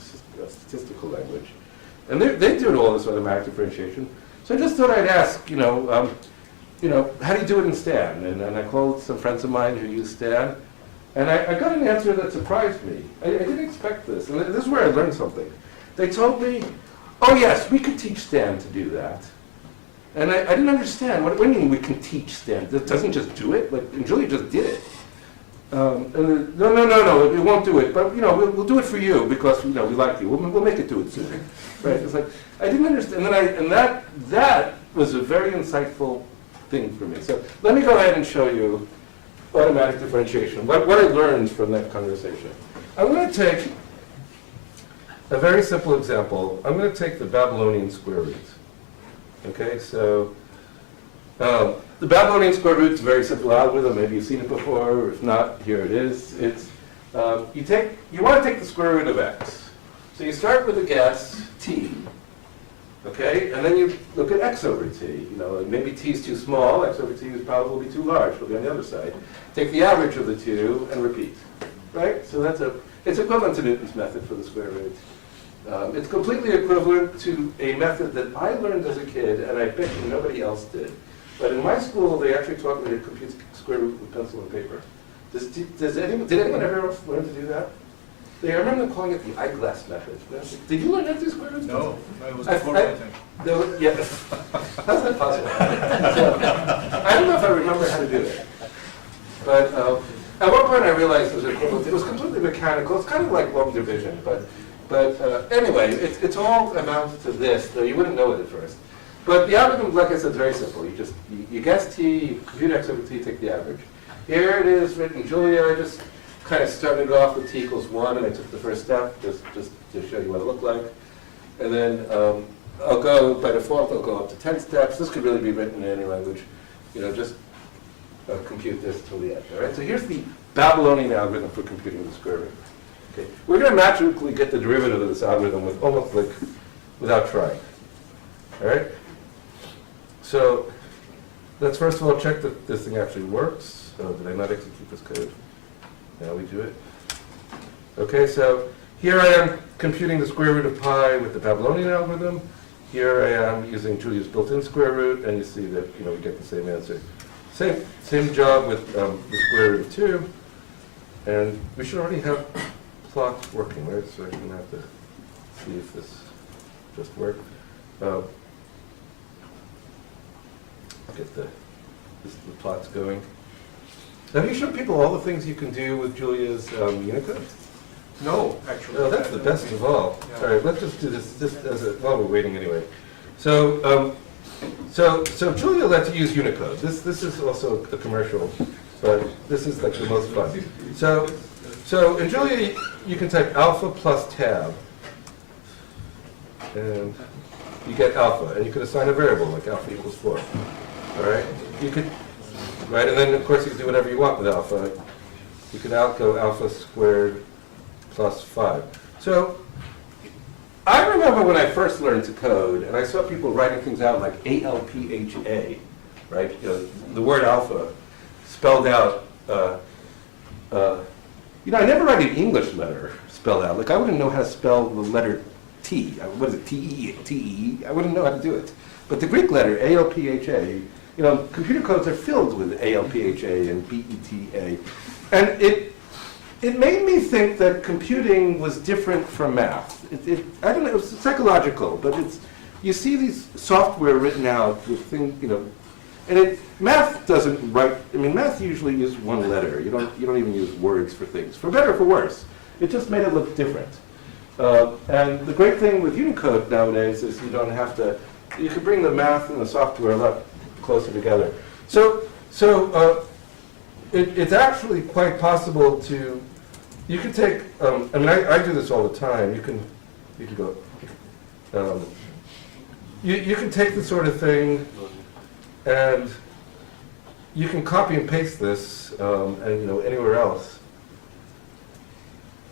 a statistical language. And they do all this automatic differentiation. So I just thought I'd ask, you know, how do you do it in STAN? And I called some friends of mine who use STAN. And I got an answer that surprised me. I didn't expect this. And this is where I learned something. They told me, oh yes, we could teach STAN to do that. And I didn't understand. What do you mean we can teach STAN? It doesn't just do it? Like, and Julia just did it. And no, it won't do it. But, you know, we'll do it for you because, you know, we like you. We'll make it do it sooner. Right? It's like, I didn't understand. And that was a very insightful thing for me. So let me go ahead and show you automatic differentiation, what I learned from that conversation. I'm going to take a very simple example. I'm going to take the Babylonian square root. Okay, so the Babylonian square root is a very simple algorithm. Maybe you've seen it before, or if not, here it is. It's you want to take the square root of x. So you start with a guess, t. Okay, and then you look at x over t. You know, and maybe t is too small, x over t is probably too large. It'll be on the other side. Take the average of the two and repeat. Right? So it's equivalent to Newton's method for the square root. It's completely equivalent to a method that I learned as a kid, and I bet you nobody else did. But in my school, they actually taught me to compute square root with pencil and paper. Did anyone ever else learn to do that? I remember them calling it the eyeglass method. Did you learn how to do square roots? No, it was before my time. Yeah. How's that possible? I don't know if I remember how to do it. But at one point I realized it was completely mechanical. It's kind of like long division, but anyway, it's all amounts to this, though you wouldn't know it at first. But the algorithm, like I said, is very simple. You guess t, you compute x over t, take the average. Here it is written in Julia. I just kind of started off with t equals 1, and I took the first step just to show you what it looked like. And then I'll go, by default, I'll go up to 10 steps. This could really be written in any language. You know, just compute this till the end. All right. So here's the Babylonian algorithm for computing the square root. Okay. We're going to magically get the derivative of this algorithm with almost like without trying. All right. So let's first of all check that this thing actually works. So did I not execute this code? Now we do it. Okay, so here I am computing the square root of pi with the Babylonian algorithm. Here I am using Julia's built-in square root, and you see that we get the same answer. Same job with the square root of 2, and we should already have plot working, right? So I'm going to have to see if this just worked. I'll get the plots going. Have you shown people all the things you can do with Julia's Unicode? No, actually. Oh, that's the best of all. Yeah. All right, let's just do this just as a, while we're waiting anyway. So, so Julia lets you use Unicode. This is also a commercial, but this is like the most fun. So in Julia, you can type alpha plus tab, and you get alpha, and you can assign a variable like alpha equals 4. All right, you could, right, and then of course you can do whatever you want with alpha. You could go alpha squared plus 5. So I remember when I first learned to code, and I saw people writing things out like ALPHA, right? The word alpha spelled out. I never write an English letter spelled out. Like I wouldn't know how to spell the letter T. What is it? T-E? I wouldn't know how to do it. But the Greek letter ALPHA, computer codes are filled with ALPHA and BETA, and it made me think that computing was different from math. I don't know, it was psychological, but you see these software written out with things, and math doesn't write, math usually uses one letter. You don't even use words for things, for better or for worse. It just made it look different. And the great thing with Unicode nowadays is you don't have to, you can bring the math and the software a lot closer together. So it's actually quite possible to, you can take, I do this all the time. You can go, you can take this sort of thing, and you can copy and paste this, and anywhere else.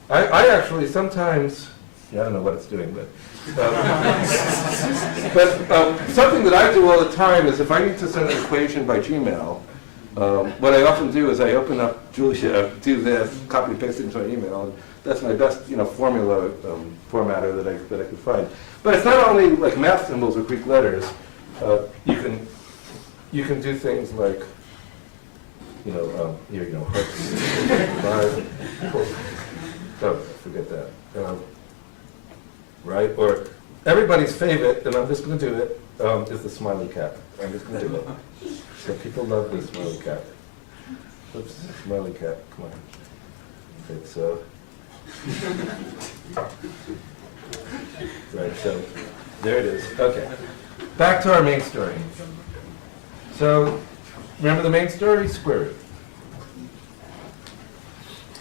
I actually sometimes, I don't know what it's doing, but something that I do all the time is if I need to send an equation by Gmail, what I often do is I open up Julia, do this, copy and paste it into my email, and that's my best, formula formatter that I can find. But it's not only like math symbols or Greek letters. You can do things like, hearts, 5, oh, forget that. Right? Or everybody's favorite, and I'm just going to do it, is the smiley cat. I'm just going to do it. So people love the smiley cat. Oops, smiley cat, come on. Okay, so. Right, so there it is. Okay. Back to our main story. So, remember the main story? Square root.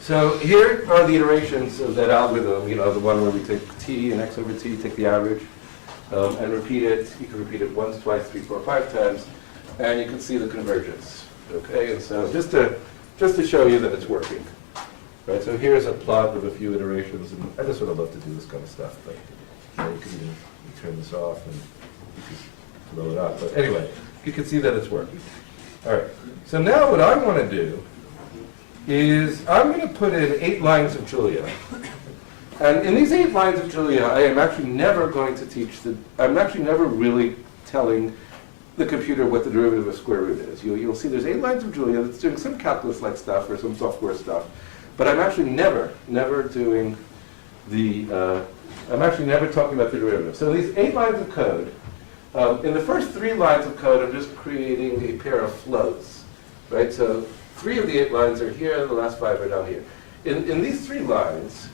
So here are the iterations of that algorithm, the one where we take t and x over t, take the average, and repeat it. You can repeat it once, twice, 3, 4, 5 times, and you can see the convergence. Okay, and so just to show you that it's working. Right, so here's a plot of a few iterations, and I just sort of love to do this kind of stuff, but you can even turn this off and you can blow it up. But anyway, you can see that it's working. All right, so now what I want to do is I'm going to put in 8 lines of Julia. And in these 8 lines of Julia, I am actually never going to teach I'm actually never really telling the computer what the derivative of square root is. You'll see there's 8 lines of Julia that's doing some calculus-like stuff or some software stuff. But I'm actually never doing I'm actually never talking about the derivative. So these 8 lines of code, in the first 3 lines of code, I'm just creating a pair of floats, right? So 3 of the 8 lines are here, the last 5 are down here. In these 3 lines,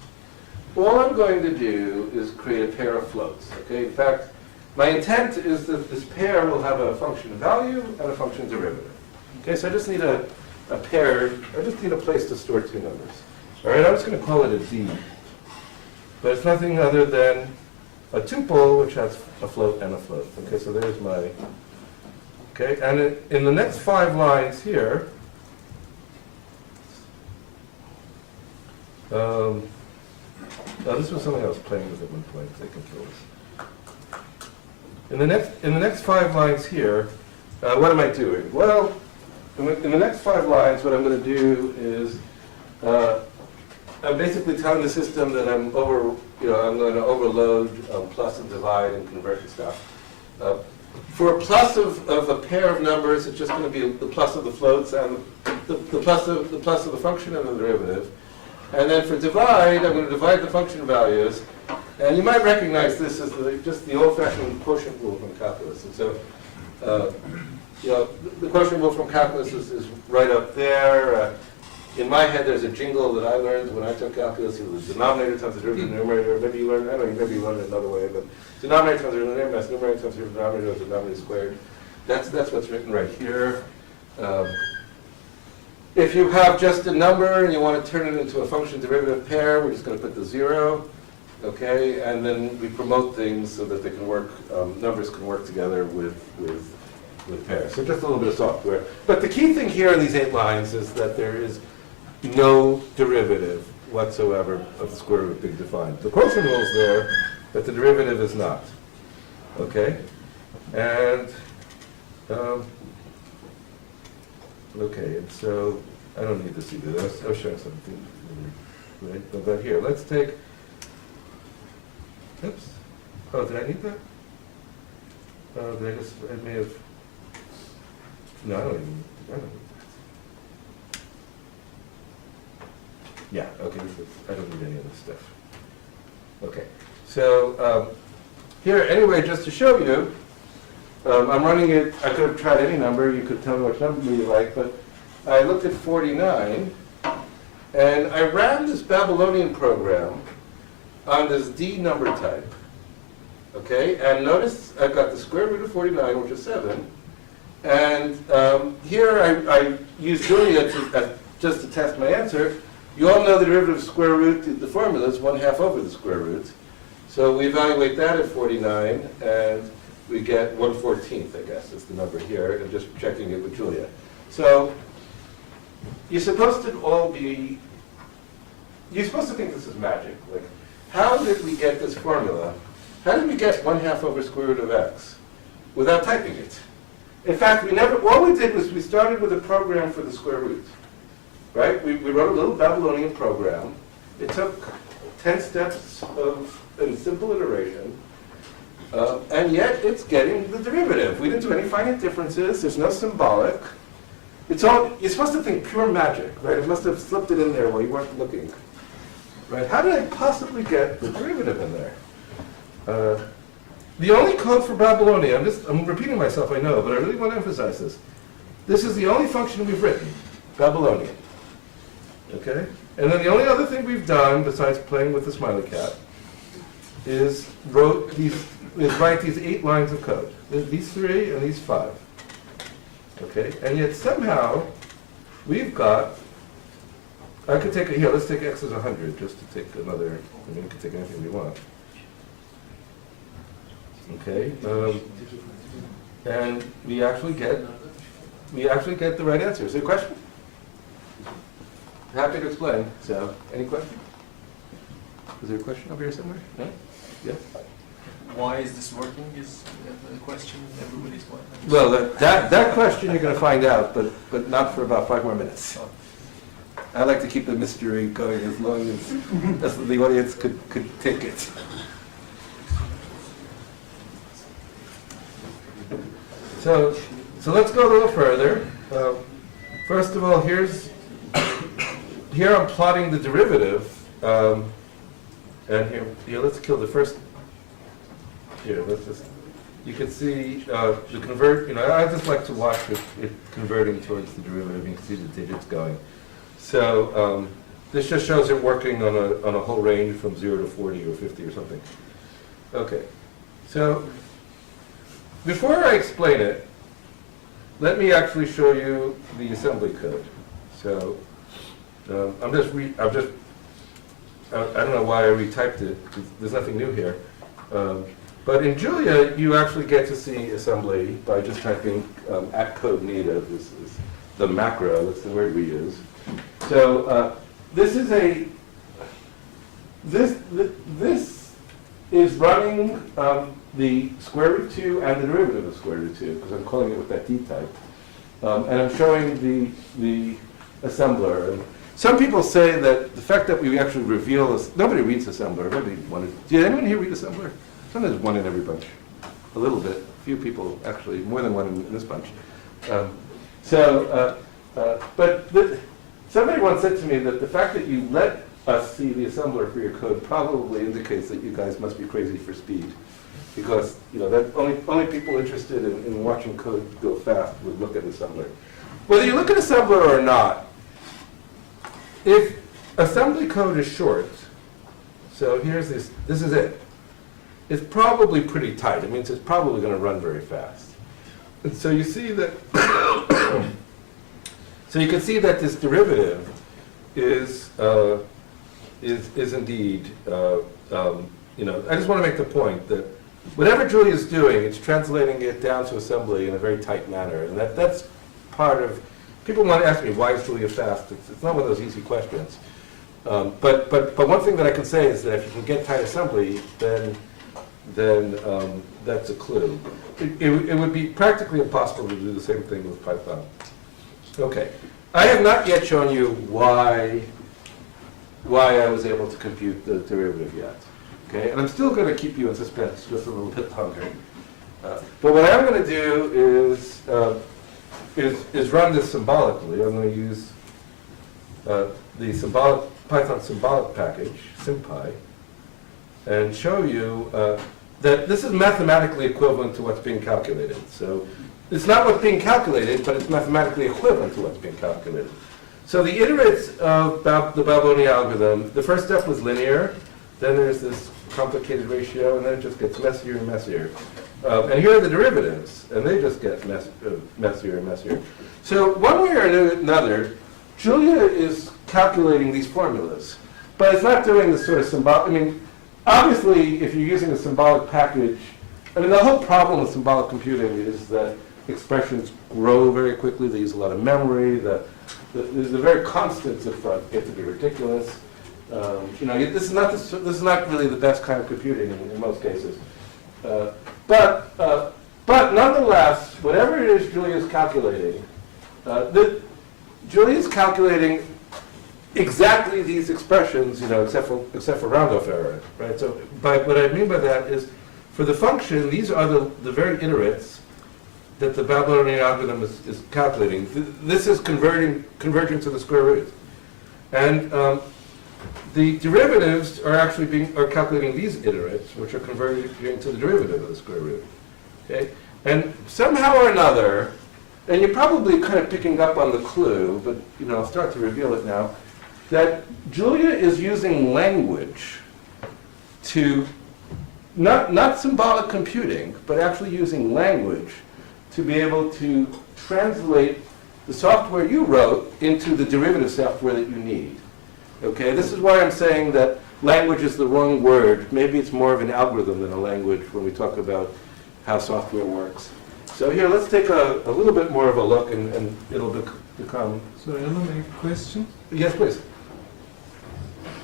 all I'm going to do is create a pair of floats, okay? In fact, my intent is that this pair will have a function value and a function derivative. Okay, so I just need a pair, I just need a place to store 2 numbers. All right, I'm just going to call it a D. But it's nothing other than a tuple which has a float and a float. Okay, so there's my, okay, and in the next 5 lines here, this was something I was playing with at one point. They can kill this. In the next 5 lines here, what am I doing? Well, in the next 5 lines, what I'm going to do is I'm basically telling the system that I'm going to overload plus and divide and convert and stuff. For a plus of a pair of numbers, it's just going to be the plus of the floats and the plus of the function and the derivative. And then for divide, I'm going to divide the function values. And you might recognize this as just the old-fashioned quotient rule from calculus. And so, the quotient rule from calculus is right up there. In my head, there's a jingle that I learned when I took calculus. It was denominator times the derivative of the numerator. Maybe you learned, I don't know, maybe you learned it another way, but denominator times the derivative of the numerator times the denominator of the denominator squared. That's what's written right here. If you have just a number and you want to turn it into a function derivative pair, we're just going to put the 0, okay? And then we promote things so that they can work, numbers can work together with pairs. So just a little bit of software. But the key thing here in these 8 lines is that there is no derivative whatsoever of the square root of being defined. The quotient rule is there, but the derivative is not. Okay? And, okay, and so I don't need to see this. I was showing something. Right? But here, let's take, oops. Oh, did I need that? Did I just, I may have, no, I don't need that. Yeah, okay, I don't need any of this stuff. Okay, so here, anyway, just to show you, I'm running it, I could have tried any number, you could tell me which number you like, but I looked at 49, and I ran this Babylonian program on this D number type, okay, and notice I've got the square root of 49, which is 7, and here I used Julia just to test my answer. You all know the derivative of square root, the formula is 1/2 over the square root. So we evaluate that at 49, and we get 1/14, I guess, is the number here, and just checking it with Julia. So you're supposed to think this is magic. Like, how did we get this formula? How did we get 1/2 over square root of x without typing it? In fact, all we did was we started with a program for the square root. Right? We wrote a little Babylonian program. It took 10 steps in simple iteration, and yet it's getting the derivative. We didn't do any finite differences. There's no symbolic. It's all, you're supposed to think pure magic, right? It must have slipped it in there while you weren't looking. Right? How did I possibly get the derivative in there? The only code for Babylonian, I'm repeating myself, I know, but I really want to emphasize this. This is the only function we've written, Babylonian. Okay? And then the only other thing we've done, besides playing with the smiley cat, is write these 8 lines of code. These 3 and these 5. Okay? And yet somehow, we've got, I could take, here, let's take x as 100, just to take another, we can take anything we want. Okay? And we actually get the right answer. Is there a question? Happy to explain. So, any question? Is there a question over here somewhere? No? Yeah? Why is this working is the question everybody's wondering. Well, that question you're going to find out, but not for about 5 more minutes. I like to keep the mystery going as long as the audience could take it. So let's go a little further. First of all, here I'm plotting the derivative, and here let's kill the first. Here, you can see the convert. I just like to watch it converting towards the derivative. You can see the digits going. So this just shows it working on a whole range from 0 to 40 or 50 or something. Okay, so before I explain it, let me actually show you the assembly code. So I don't know why I retyped it. There's nothing new here. But in Julia, you actually get to see assembly by just typing @code_native is the macro. That's the word we use. So this is running the square root 2 and the derivative of square root 2, because I'm calling it with that d type. And I'm showing the assembler. And some people say that the fact that we actually reveal this, nobody reads assembler. Did anyone here read assembler? Sometimes one in every bunch. A little bit. A few people, actually, more than one in this bunch. Somebody once said to me that the fact that you let us see the assembler for your code probably indicates that you guys must be crazy for speed. Because that only people interested in watching code go fast would look at assembler. Whether you look at assembler or not, if assembly code is short, so here's this is it. It's probably pretty tight. It means it's probably going to run very fast. And so you see that, so you can see that this derivative is indeed, I just want to make the point that whatever Julia is doing, it's translating it down to assembly in a very tight manner. And that's part of, people want to ask me, why is Julia fast? It's not one of those easy questions. But one thing that I can say is that if you can get tight assembly, then that's a clue. It would be practically impossible to do the same thing with Python. Okay. I have not yet shown you why I was able to compute the derivative yet. Okay, and I'm still going to keep you in suspense just a little bit longer. But what I'm going to do is run this symbolically. I'm going to use the Python symbolic package, SymPy, and show you that this is mathematically equivalent to what's being calculated. So it's not what's being calculated, but it's mathematically equivalent to what's being calculated. So the iterates of the Babylonian algorithm, the first step was linear. Then there's this complicated ratio, and then it just gets messier and messier. And here are the derivatives, and they just get messier and messier. So one way or another, Julia is calculating these formulas, but it's not doing this sort of symbolic. Obviously, if you're using a symbolic package, the whole problem with symbolic computing is that expressions grow very quickly. They use a lot of memory. The very constants up front get to be ridiculous. This is not really the best kind of computing in most cases. But nonetheless, whatever it is Julia's calculating, Julia's calculating exactly these expressions, except for round-off error, right? So, what I mean by that is, for the function, these are the very iterates that the Babylonian algorithm is calculating. This is converging to the square root, and the derivatives are actually calculating these iterates, which are converging to the derivative of the square root. Okay, and somehow or another, and you're probably kind of picking up on the clue, but I'll start to reveal it now, that Julia is using language to not symbolic computing, but actually using language to be able to translate the software you wrote into the derivative software that you need. Okay, this is why I'm saying that language is the wrong word. Maybe it's more of an algorithm than a language when we talk about how software works. So here, let's take a little bit more of a look, and it'll become... So, Edelman, any question? Yes, please.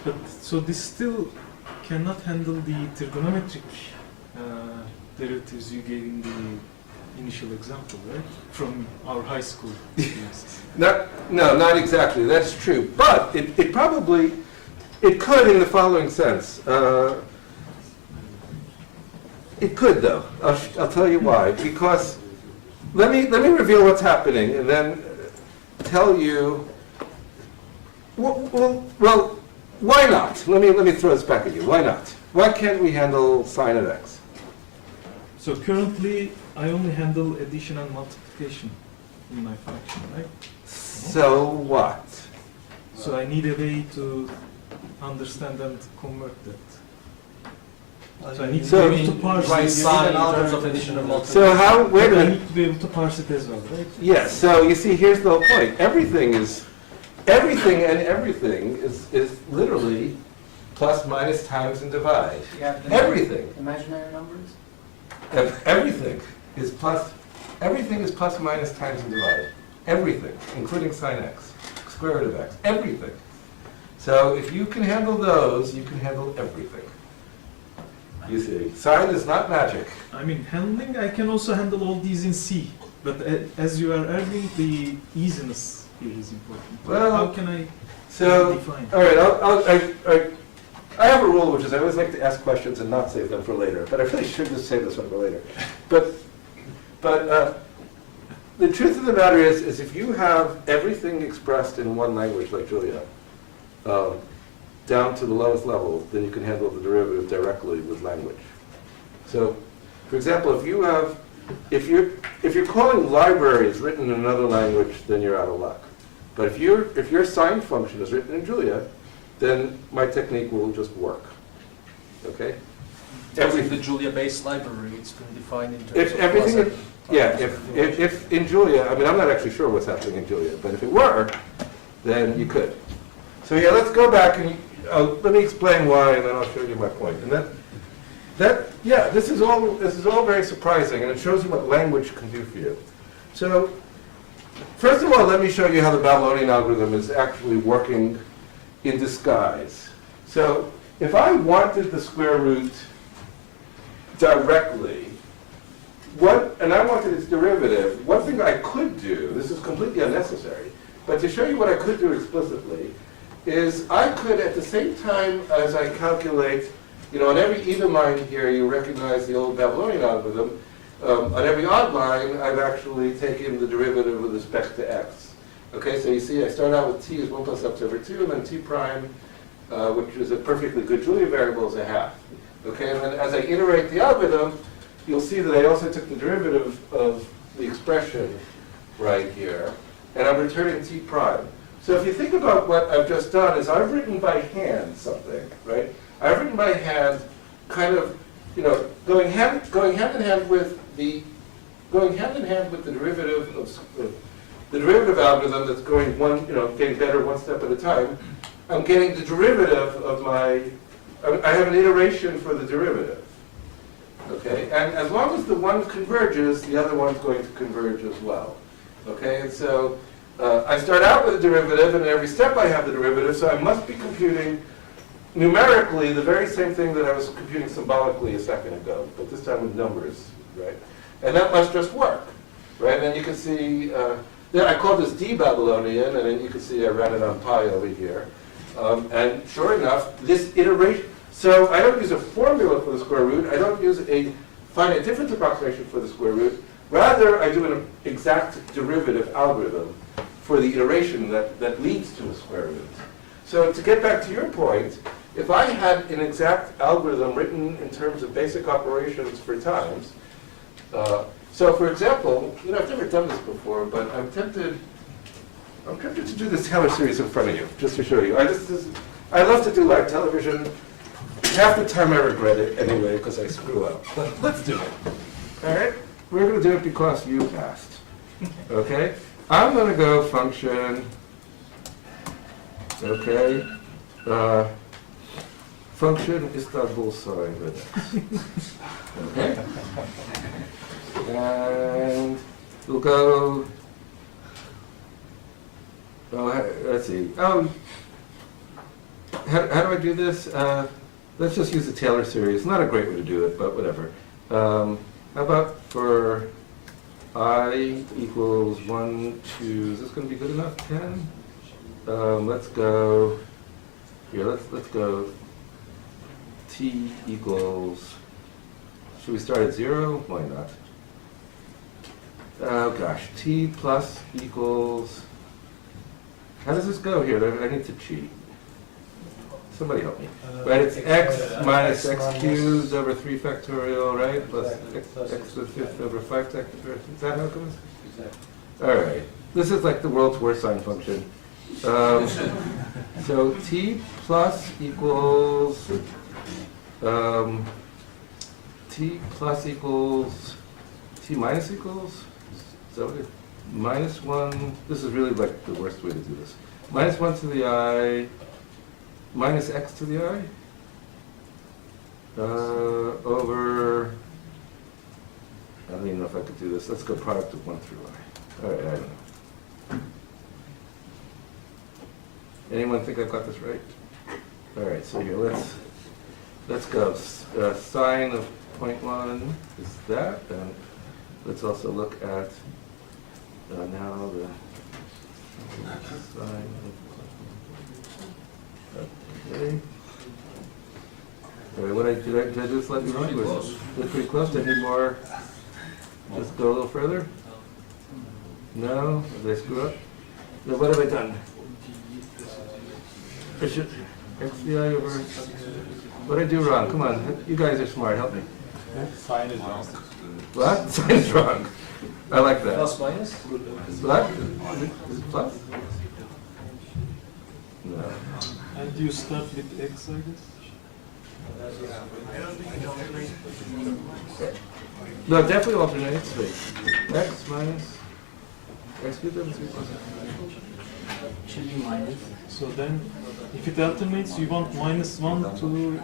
But, so this still cannot handle the trigonometric derivatives you gave in the initial example, right? From our high school experiences. No, not exactly. That's true. But it could in the following sense. It could, though. I'll tell you why. Because let me reveal what's happening, and then tell you. Well, why not? Let me throw this back at you. Why not? Why can't we handle sine of x? So currently, I only handle addition and multiplication in my function, right? So what? So I need a way to understand and convert that. So I need to be able to parse Write it. sine in terms of addition or multiplication. So how? Wait a But I minute. need to be able to parse it as well, right? Yes. So you see, here's the whole point. Everything is literally plus, minus, times, and divide. Everything. Imaginary numbers? Everything is plus, minus, times, and divide. Everything, including sine x, square root of x, everything. So if you can handle those, you can handle everything. You see, sign is not magic. I mean, handling, I can also handle all these in C, but as you are arguing, the easiness here is important. Well, how can I So, define? all right, I have a rule, which is I always like to ask questions and not save them for later, but I really should just save this one for later. But the truth of the matter is if you have everything expressed in one language like Julia, down to the lowest level, then you can handle the derivative directly with language. So, for example, if you're calling libraries written in another language, then you're out of luck. But if your sign function is written in Julia, then my technique will just work. Okay? Every the Julia-based library, it's been defined in terms If of everything, class yeah, if in Julia, I mean, I'm not actually sure what's happening in Julia, but if it were, then you could. So yeah, let's go back and let me explain why, and then I'll show you my point. And yeah, this is all very surprising, and it shows you what language can do for you. So, first of all, let me show you how the Babylonian algorithm is actually working in disguise. So, if I wanted the square root directly, and I wanted its derivative, one thing I could do, this is completely unnecessary, but to show you what I could do explicitly, is I could, at the same time as I calculate, on every even line here, you recognize the old Babylonian algorithm. On every odd line, I've actually taken the derivative with respect to x. Okay, so you see I start out with t is 1 plus x over 2, and then t prime, which is a perfectly good Julia variable, is a half. Okay, and then as I iterate the algorithm, you'll see that I also took the derivative of the expression right here, and I'm returning t prime. So if you think about what I've just done, is I've written by hand something, right? I've written by hand, kind of, going hand in hand with the derivative of the derivative algorithm that's going getting better one step at a time. I'm getting the derivative of I have an iteration for the derivative. Okay, and as long as the one converges, the other one's going to converge as well. Okay, and so I start out with a derivative, and at every step I have the derivative, so I must be computing numerically the very same thing that I was computing symbolically a second ago, but this time with numbers, right? And that must just work, right? And then you can see, I call this D-Babylonian, and then you can see I ran it on pi over here. And sure enough, this iteration, so I don't use a formula for the square root, I don't use a finite difference approximation for the square root, rather I do an exact derivative algorithm for the iteration that leads to a square root. So to get back to your point, if I had an exact algorithm written in terms of basic operations for times, so for example, I've never done this before, but I'm tempted to do this Taylor series in front of you, just to show you. I love to do live television. Half the time I regret it anyway, because I screw up. But let's do it. All right? We're going to do it because you asked. Okay? I'm going to go function, okay, function Istanbul sign with x. Okay? And we'll go, let's see. How do I do this? Let's just use the Taylor series. Not a great way to do it, but whatever. How about for I equals 1, 2, is this going to be good enough? 10? Let's go, here, let's go t equals, should we start at 0? Why not? Oh gosh, t plus equals, how does this go here? I need to cheat. Somebody help me. Right, it's x minus x cubed over 3 factorial, right? Plus x to the 5th over 5 factorial. Is that how it goes? All right. This is like the world's worst sign function. So t plus equals, t plus equals, t minus equals? Is that what it, minus 1, this is really like the worst way to do this. Minus 1 to the I, minus x to the I, over, I don't even know if I could do this. Let's go product of 1 through I. All right, I don't know. Anyone think I've got this right? All right, so here, let's go. Sine of 0.1 is that, and let's also look at now the sine of, okay. All right, did I do this slightly wrong? Was it pretty close? Did I need more? Just go a little further? No? Did I screw up? No, what have I done? I should, XVI over, what did I do wrong? Come on, you guys are smart, help me. Sign is wrong. What? Sign is wrong. I like that. Plus minus? What? Is it plus? No. And you start with x, I guess? No, it definitely alternates. Wait. X minus, x cubed over 3 plus x. Should be minus. So then, if it alternates, you want -1 to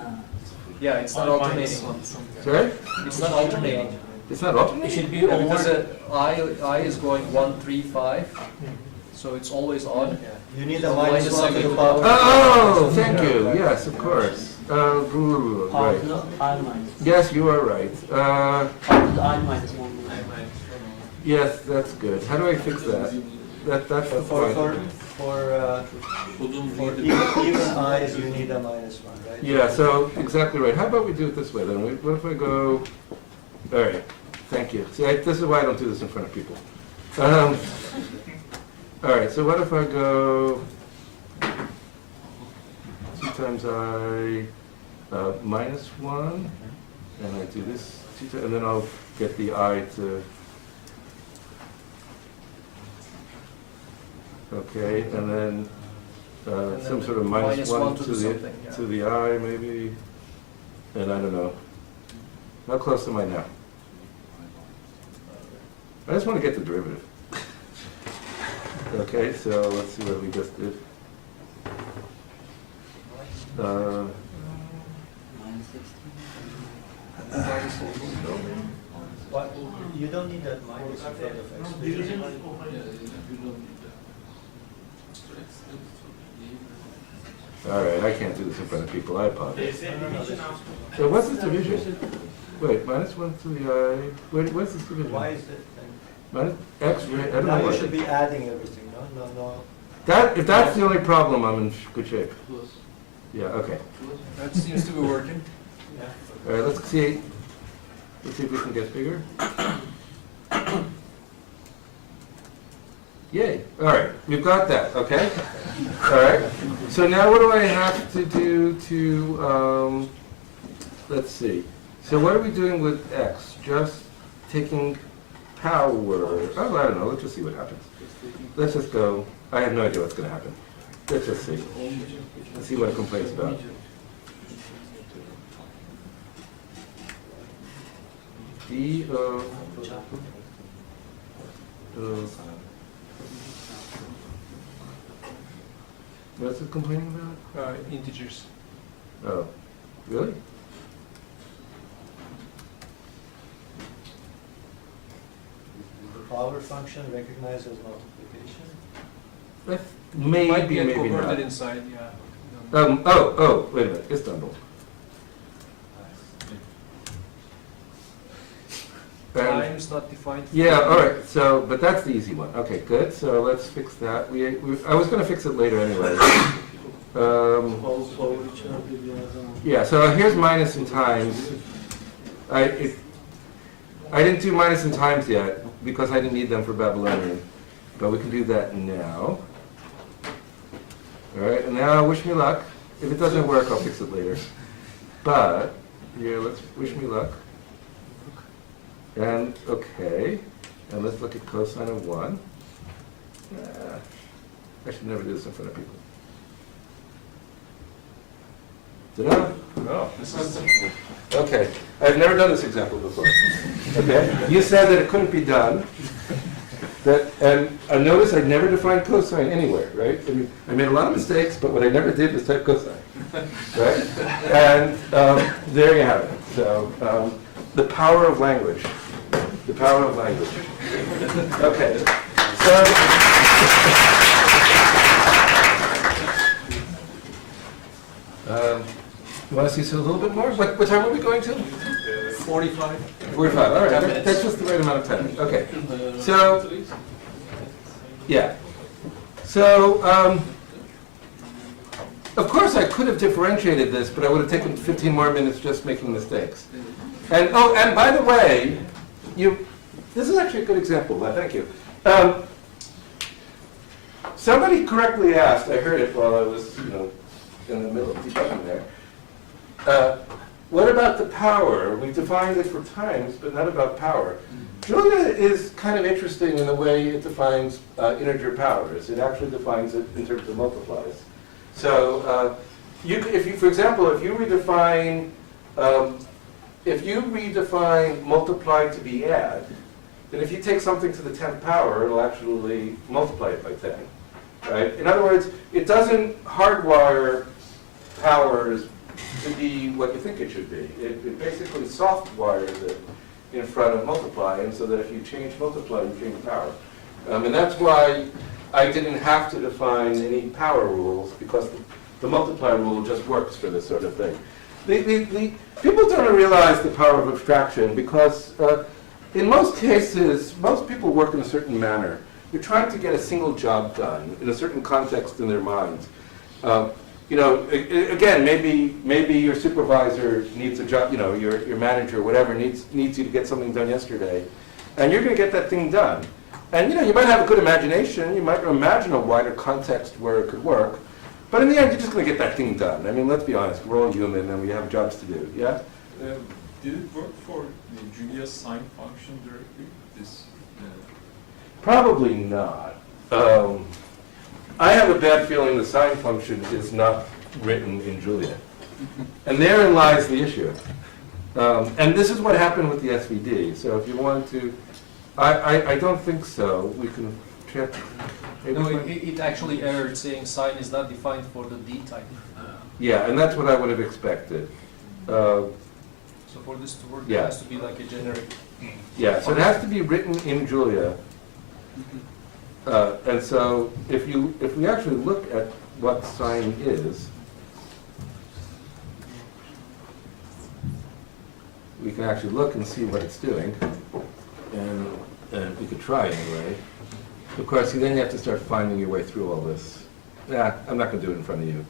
Yeah, it's not minus alternating. 1. Something. Sorry? It's not alternating. It's not It alternating? should be because I is going 1, 3, 5, so it's always odd. You need So a minus minus 1 to the something. power. Oh, thank you. Yes, of course. Right. No, I minus. Yes, you are right. I minus 1. Yes, that's good. How do I fix that? That's the For point. even i's, you need a minus 1, right? Yeah, so exactly right. How about we do it this way then? What if I go? All right. Thank you. See, this is why I don't do this in front of people. All right. So what if I go 2 times I minus 1, and I do this 2 times, and then I'll get the I to. Okay, and then And some then sort of minus -1 one to to the something, yeah. to the I maybe, and I don't know. How close am I now? I just want to get the derivative. Okay, so let's see what we just did. Minus 16. What, you don't need that minus in front of x. All right, I can't do this in front of people, I apologize. So what's this division? Wait, -1 to the I, wait, what's this division? Why is it? Minus x, right? I don't know Now you what. should be adding everything, no? That, if that's the only problem, I'm in good shape. Yeah, okay. That seems to be working. All right, let's see if we can get bigger. Yay, all right, we've got that, okay? All right, so now what do I have to do to, let's see. So what are we doing with x? Just taking power, oh, I don't know, let's just see what happens. Let's just go, I have no idea what's gonna happen. Let's just see. Let's see what it complains about. D of, what's it complaining about? Integers. Oh, really? The power function recognizes multiplication. That Might be maybe, maybe converted not. inside, yeah. Wait a minute, Istanbul. Time is not defined. Yeah, all right, so, but that's the easy one. Okay, good, so let's fix that. I was gonna fix it later anyway. Yeah, so here's minus and times. I didn't do minus and times yet, because I didn't need them for Babylonian, but we can do that now. All right, and now wish me luck. If it doesn't work, I'll fix it later. But, here, let's wish me luck. And, okay, and let's look at cosine of 1. I should never do this in front of people. Ta-da! Oh, this is Okay, I've never done this example before. Okay, you said that it couldn't be done. And notice I never defined cosine anywhere, right? I mean, I made a lot of mistakes, but what I never did was type cosine, right? And there you have it. So the power of language. The power of language. Okay, so. You want to see a little bit more? What time are we going to? 45. 45, all right. 10 minutes. That's just the right amount of time. Okay. So, yeah. So, of course I could have differentiated this, but I would have taken 15 more minutes just making mistakes. And, oh, and by the way, this is actually a good example. Thank you. Somebody correctly asked, I heard it while I was, in the middle of debugging there. What about the power? We defined it for times, but not about power. Julia is kind of interesting in the way it defines integer powers. It actually defines it in terms of multiplies. So, for example, if you redefine multiply to be add, then if you take something to the 10th power, it'll actually multiply it by 10. Right? In other words, it doesn't hardwire powers to be what you think it should be. It basically soft wires it in front of multiply, and so that if you change multiply, you change power. And that's why I didn't have to define any power rules, because the multiply rule just works for this sort of thing. People don't realize the power of abstraction, because in most cases, most people work in a certain manner. You're trying to get a single job done in a certain context in their minds. Again, maybe your supervisor needs a job, your manager, whatever, needs you to get something done yesterday, and you're going to get that thing done. And you might have a good imagination, you might imagine a wider context where it could work, but in the end, you're just going to get that thing done. I mean, let's be honest, we're all human and we have jobs to do, yeah? Did it work for the Julia sign function directly? This, Probably not. I have a bad feeling the sign function is not written in Julia. And therein lies the issue. And this is what happened with the SVD. So if you want to, I don't think so. We can check. No, it actually errored saying sign is not defined for the D type. Yeah, and that's what I would have expected. So for this to work, Yeah. it has to be like a generic. Yeah, so it has to be written in Julia. And so if we actually look at what sign is, we can actually look and see what it's doing. And we could try anyway. Of course, then you have to start finding your way through all this. Yeah, I'm not going to do it in front of you.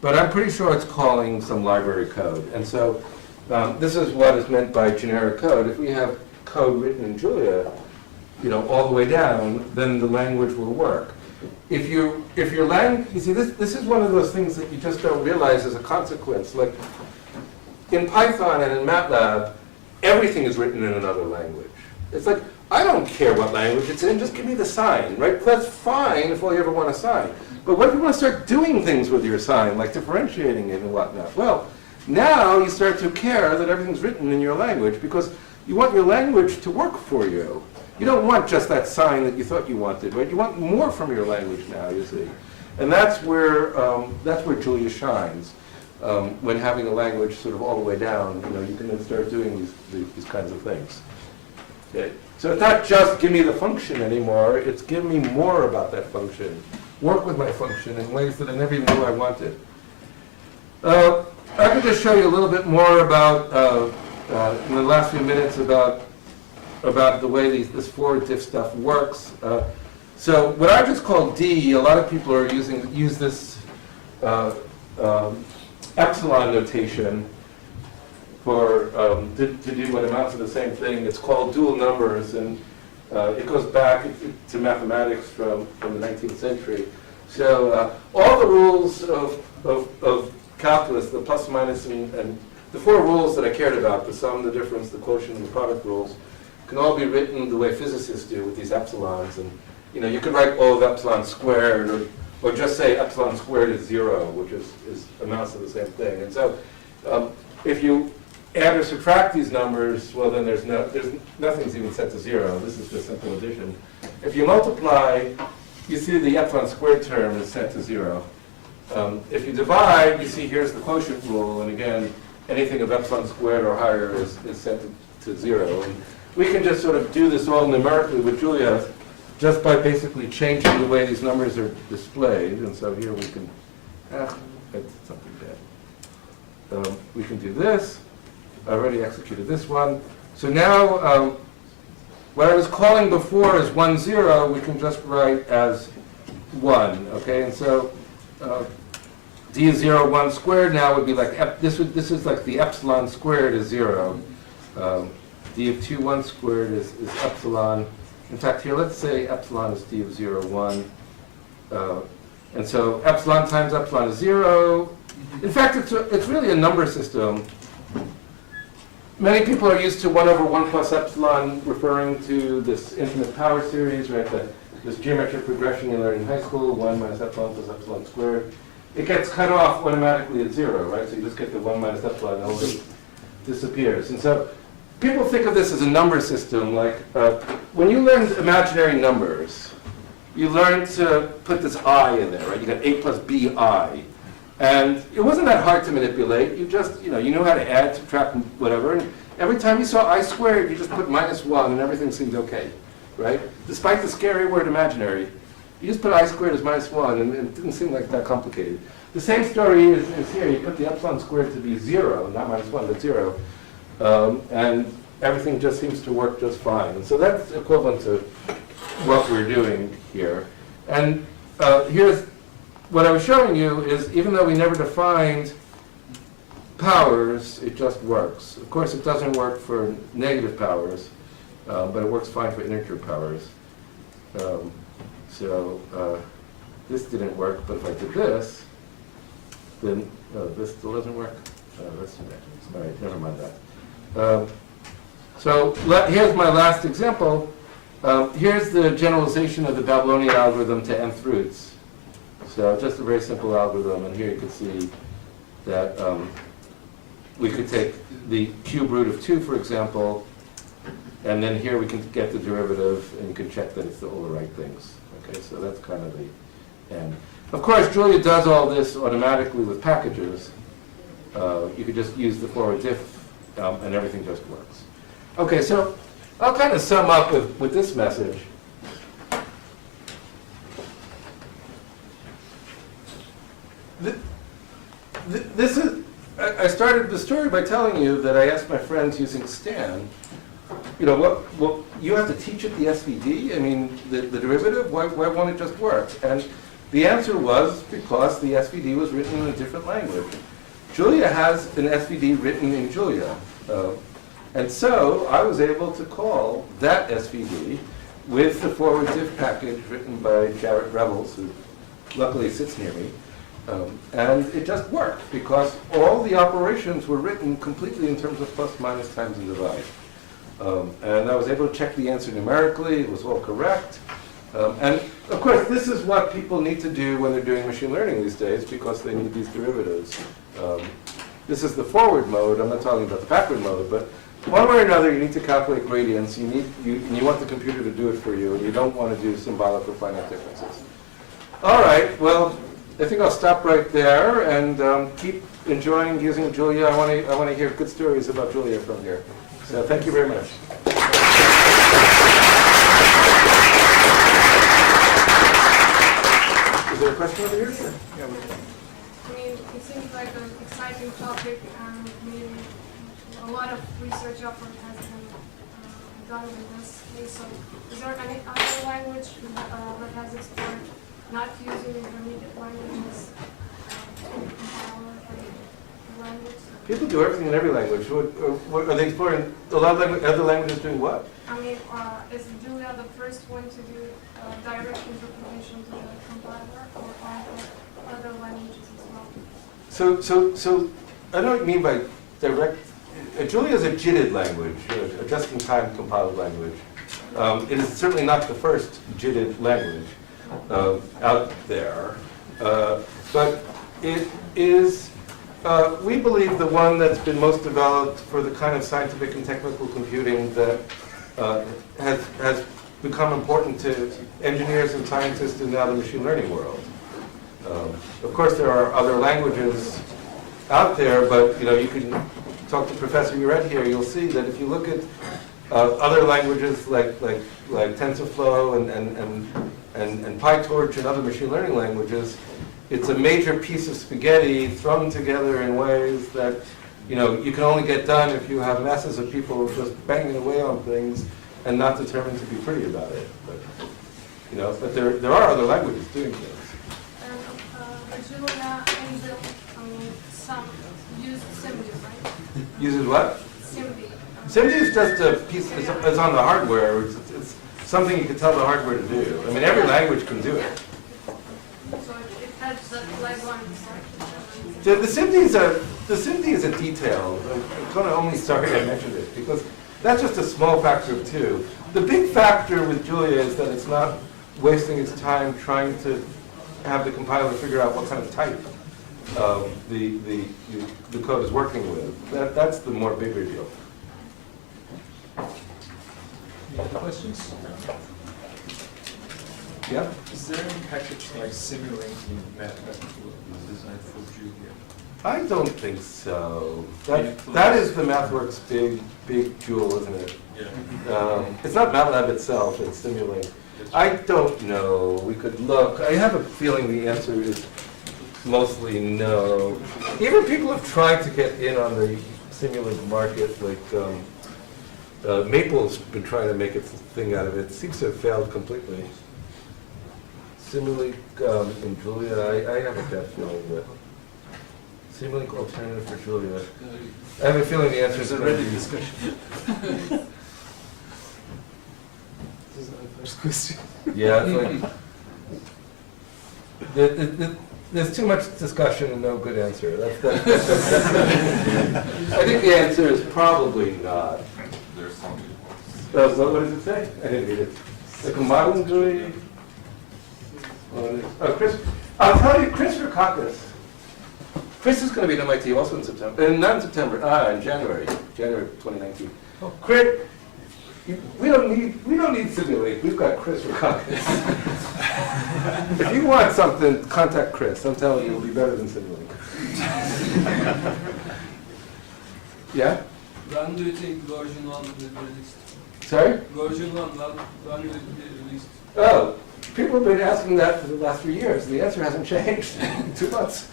But I'm pretty sure it's calling some library code. And so this is what is meant by generic code. If we have code written in Julia, all the way down, then the language will work. If your language, you see, this is one of those things that you just don't realize as a consequence. Like in Python and in MATLAB, everything is written in another language. It's like, I don't care what language it's in, just give me the sign, right? That's fine if all you ever want a sign. But what if you want to start doing things with your sign, like differentiating it and whatnot? Well, now you start to care that everything's written in your language, because you want your language to work for you. You don't want just that sign that you thought you wanted, right? You want more from your language now, you see. And that's where Julia shines. When having a language sort of all the way down, you can then start doing these kinds of things. Okay. So it's not just give me the function anymore, it's give me more about that function. Work with my function in ways that I never even knew I wanted. I can just show you a little bit more about, in the last few minutes, about the way this forward diff stuff works. So what I just call D, a lot of people are use this epsilon notation for to do what amounts to the same thing. It's called dual numbers, and it goes back to mathematics from the 19th century. So all the rules of calculus, the plus, minus, and the four rules that I cared about, the sum, the difference, the quotient, and the product rules, can all be written the way physicists do with these epsilons. And you could write O of epsilon squared, or just say epsilon squared is 0, which is amounts to the same thing. And so if you add or subtract these numbers, well, then there's nothing's even set to 0. This is just simple addition. If you multiply, you see the epsilon squared term is set to 0. If you divide, you see here's the quotient rule, and again, anything of epsilon squared or higher is set to 0. And we can just sort of do this all numerically with Julia, just by basically changing the way these numbers are displayed. And so here we can, that's something bad. we can do this. I already executed this one. So now, what I was calling before as 1, 0, we can just write as 1, okay? And so d of 0, 1 squared now would be like, this is like the epsilon squared is 0. D of 2, 1 squared is epsilon. In fact, here, let's say epsilon is d of 0, 1. And so epsilon times epsilon is 0. In fact, it's really a number system. Many people are used to 1 over 1 plus epsilon referring to this infinite power series, right? This geometric progression you learned in high school, 1 minus epsilon plus epsilon squared. It gets cut off automatically at 0, right? So you just get the 1 minus epsilon and it disappears. And so people think of this as a number system. Like when you learned imaginary numbers, you learned to put this I in there, right? You got A plus BI. And it wasn't that hard to manipulate. You just, you knew how to add, subtract, whatever. And every time you saw I squared, you just put -1 and everything seemed okay, right? Despite the scary word imaginary, you just put I squared as -1 and it didn't seem like that complicated. The same story is here. You put the epsilon squared to be 0, not -1, but 0. And everything just seems to work just fine. And so that's equivalent to what we're doing here. And here's what I was showing you is even though we never defined powers, it just works. Of course, it doesn't work for negative powers, but it works fine for integer powers. This didn't work, but if I did this, then this still doesn't work. That's too bad. All right, never mind that. Here's my last example. Here's the generalization of the Babylonian algorithm to nth roots. So just a very simple algorithm, and here you can see that we could take the cube root of 2, for example, and then here we can get the derivative, and you can check that it's all the right things. Okay, so that's kind of the end. Of course, Julia does all this automatically with packages. You could just use the forward diff, and everything just works. Okay, so I'll kind of sum up with this message. I started the story by telling you that I asked my friends using Stan, what you have to teach it the SVD? I mean, the derivative, why won't it just work? And the answer was because the SVD was written in a different language. Julia has an SVD written in Julia. And so I was able to call that SVD with the forward diff package written by Jarrett Revels, who luckily sits near me. And it just worked because all the operations were written completely in terms of plus, minus, times, and divide. And I was able to check the answer numerically. It was all correct. And of course, this is what people need to do when they're doing machine learning these days because they need these derivatives. This is the forward mode. I'm not talking about the backward mode, but one way or another, you need to calculate gradients. You want the computer to do it for you, and you don't want to do symbolic or finite differences. All right. Well, I think I'll stop right there and keep enjoying using Julia. I want to hear good stories about Julia from here. So thank you very much. Is there a question over here? Yeah. I mean, it seems like an exciting topic, and maybe a lot of research effort has been done in this case. So, is there any other language that has explored not using intermediate languages language? People do everything in every language. What are they exploring? A lot of other languages doing what? I mean, is Julia the first one to do direct interpretation to the compiler, or are there other languages as well? So I know what you mean by direct. Julia is a JITted language, a just-in-time compiled language. It is certainly not the first JITted language out there, but it is, we believe, the one that's been most developed for the kind of scientific and technical computing that has become important to engineers and scientists in now the machine learning world. Of course, there are other languages out there, but you can talk to Professor Uret here. You'll see that if you look at other languages like TensorFlow and PyTorch and other machine learning languages, it's a major piece of spaghetti thrown together in ways that, you know, you can only get done if you have masses of people just banging away on things and not determined to be pretty about it. But, you know, but there are other languages doing things. And Julia Angel, some use Simbi, right? Uses what? Simbi. SIMD is just a piece, it's on the hardware. It's something you can tell the hardware to do. I mean, every language can do it. So it has that like one. The SIMD is a detail. I'm kind of only sorry I mentioned it, because that's just a small factor of two. The big factor with Julia is that it's not wasting its time trying to have the compiler figure out what kind of type the code is working with. That's the more bigger deal. Any other questions? Yeah? Is there any package like Simulink in Matplotlib designed for Julia? I don't think so. That is the MathWorks big jewel, isn't it? Yeah. It's not MATLAB itself, it's Symbolic. I don't know. We could look. I have a feeling the answer is mostly no. Even people have tried to get in on the Symbolic market, like Maple's been trying to make its thing out of it. It seems to have failed completely. Symbolic in Julia, I have a bad feeling that Symbolic alternative for Julia. I have a feeling the answer is Ready discussion. This is my first question. Yeah, it's like there's too much discussion and no good answer. I think the answer is probably not. There's some. What does it say? I didn't read it. Like a modern GUI. Oh, Chris. I'll tell you, Chris Rokakis. Chris is going to be at MIT also in September. Not in September. In January. January 2019. Chris. We don't need Simulate. We've got Chris Rokakis. If you want something, contact Chris. I'm telling you, it'll be better than Simulate. Yeah? When do you think version 1 will be released? Sorry? Version 1, when will it be released? Oh, people have been asking that for the last 3 years. The answer hasn't changed in 2 months.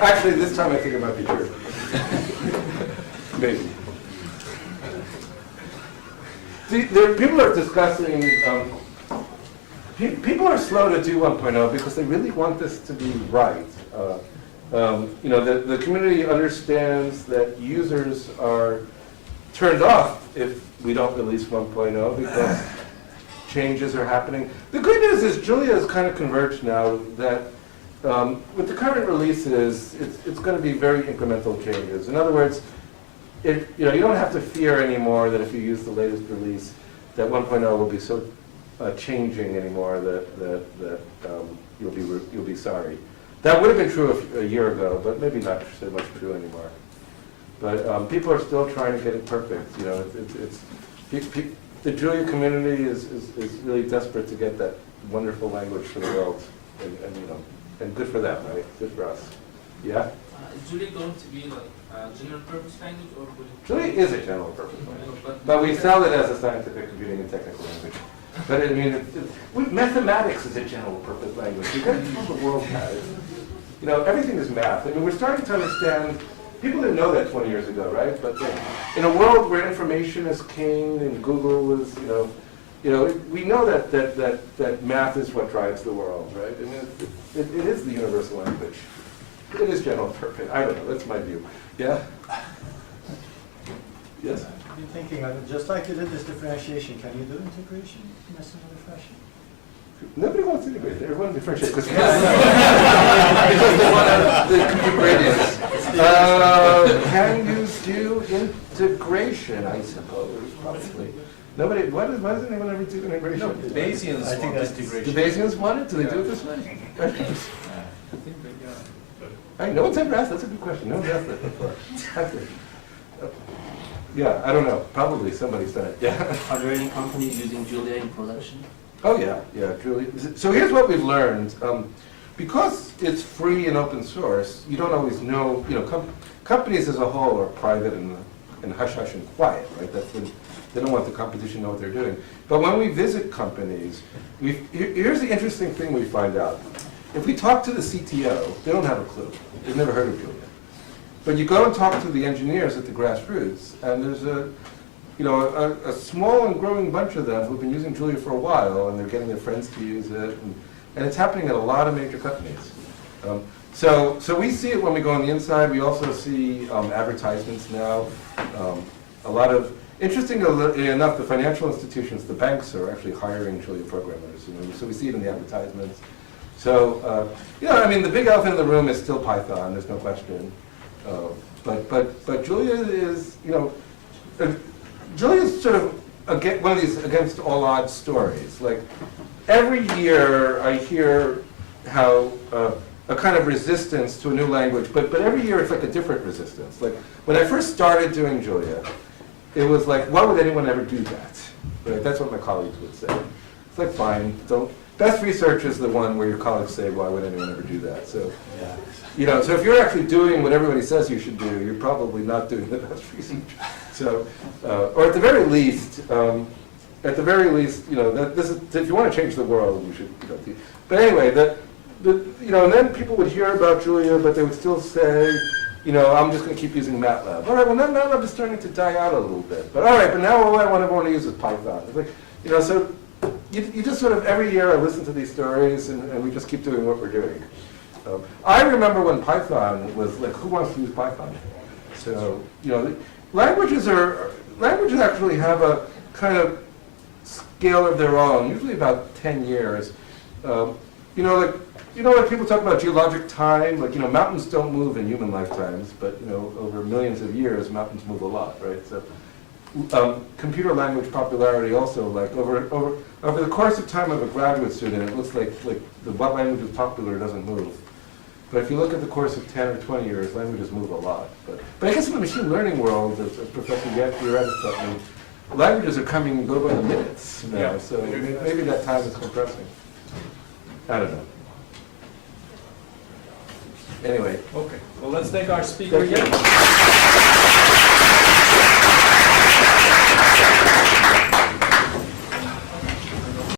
Actually, this time I think it might be true. Maybe. People are discussing, people are slow to do 1.0 because they really want this to be right. You know, the community understands that users are turned off if we don't release 1.0 because changes are happening. The good news is Julia is kind of converged now that with the current releases, it's going to be very incremental changes. In other words, you don't have to fear anymore that if you use the latest release, that 1.0 will be so changing anymore that you'll be sorry. That would have been true a year ago, but maybe not so much true anymore. But people are still trying to get it perfect. You know, the Julia community is really desperate to get that wonderful language to the world, and you know, and good for them, right? Good for us. Yeah. Is Julia going to be like a general purpose language or will it? Julia is a general purpose language, but we sell it as a scientific computing and technical language. But I mean, mathematics is a general purpose language. You got to tell the world that. You know, everything is math. I mean, we're starting to understand. People didn't know that 20 years ago, right? But in a world where information is king and Google is, we know that math is what drives the world, right? I mean, it is the universal language. It is general purpose. I don't know. That's my view. Yeah. Yes. I've been thinking of it, just like you did this differentiation, can you do integration in a similar fashion? Nobody wants to integrate. Everyone differentiates because they want the compute gradients. Can you do integration? I suppose probably. Nobody. Why doesn't anyone ever do integration? No, the Bayesians I think want that's integration. The Bayesians want it? Do they do it this way? I think they got. No one's ever asked. That's a good question. No one's asked that before. Yeah, I don't know. Probably somebody's done it. Yeah. Are there any companies using Julia in production? Oh yeah, Julia. So here's what we've learned. Because it's free and open source, you don't always know. You know, companies as a whole are private and and hush-hush and quiet, right? That's when they don't want the competition to know what they're doing. But when we visit companies, here's the interesting thing we find out. If we talk to the CTO, they don't have a clue. They've never heard of Julia. But you go and talk to the engineers at the grassroots, and there's a small and growing bunch of them who've been using Julia for a while, and they're getting their friends to use it, and it's happening at a lot of major companies. So we see it when we go on the inside. We also see advertisements now. A lot of, interestingly enough, the financial institutions, the banks are actually hiring Julia programmers. So we see it in the advertisements. So, I mean, the big elephant in the room is still Python, there's no question. But Julia is, Julia is sort of one of these against all odds stories. Like, every year I hear how a kind of resistance to a new language, but every year it's like a different resistance. Like, when I first started doing Julia, it was like, why would anyone ever do that? Right? That's what my colleagues would say. It's like, fine, don't. Best research is the one where your colleagues say, why would anyone ever do that? So, so if you're actually doing what everybody says you should do, you're probably not doing the best research. So, or at the very least, this is, if you want to change the world, you should, But anyway, and then people would hear about Julia, but they would still say, I'm just going to keep using MATLAB. All right, well, now MATLAB is starting to die out a little bit. But all right, but now all I want everyone to use is Python. It's like, so you just sort of, every year I listen to these stories, and we just keep doing what we're doing. I remember when Python was like, who wants to use Python? So, languages actually have a kind of scale of their own, usually about 10 years. Like people talk about geologic time, like, mountains don't move in human lifetimes, but, over millions of years, mountains move a lot, right? So, computer language popularity also, like, over the course of time of a graduate student, it looks like what language is popular doesn't move. But if you look at the course of 10 or 20 years, languages move a lot. But I guess in the machine learning world, as Professor Yeretta taught me, languages are coming and go by the minutes now, Yeah. so maybe that time is compressing. I don't know. Anyway. Okay, well, let's thank our speaker Thank you. again.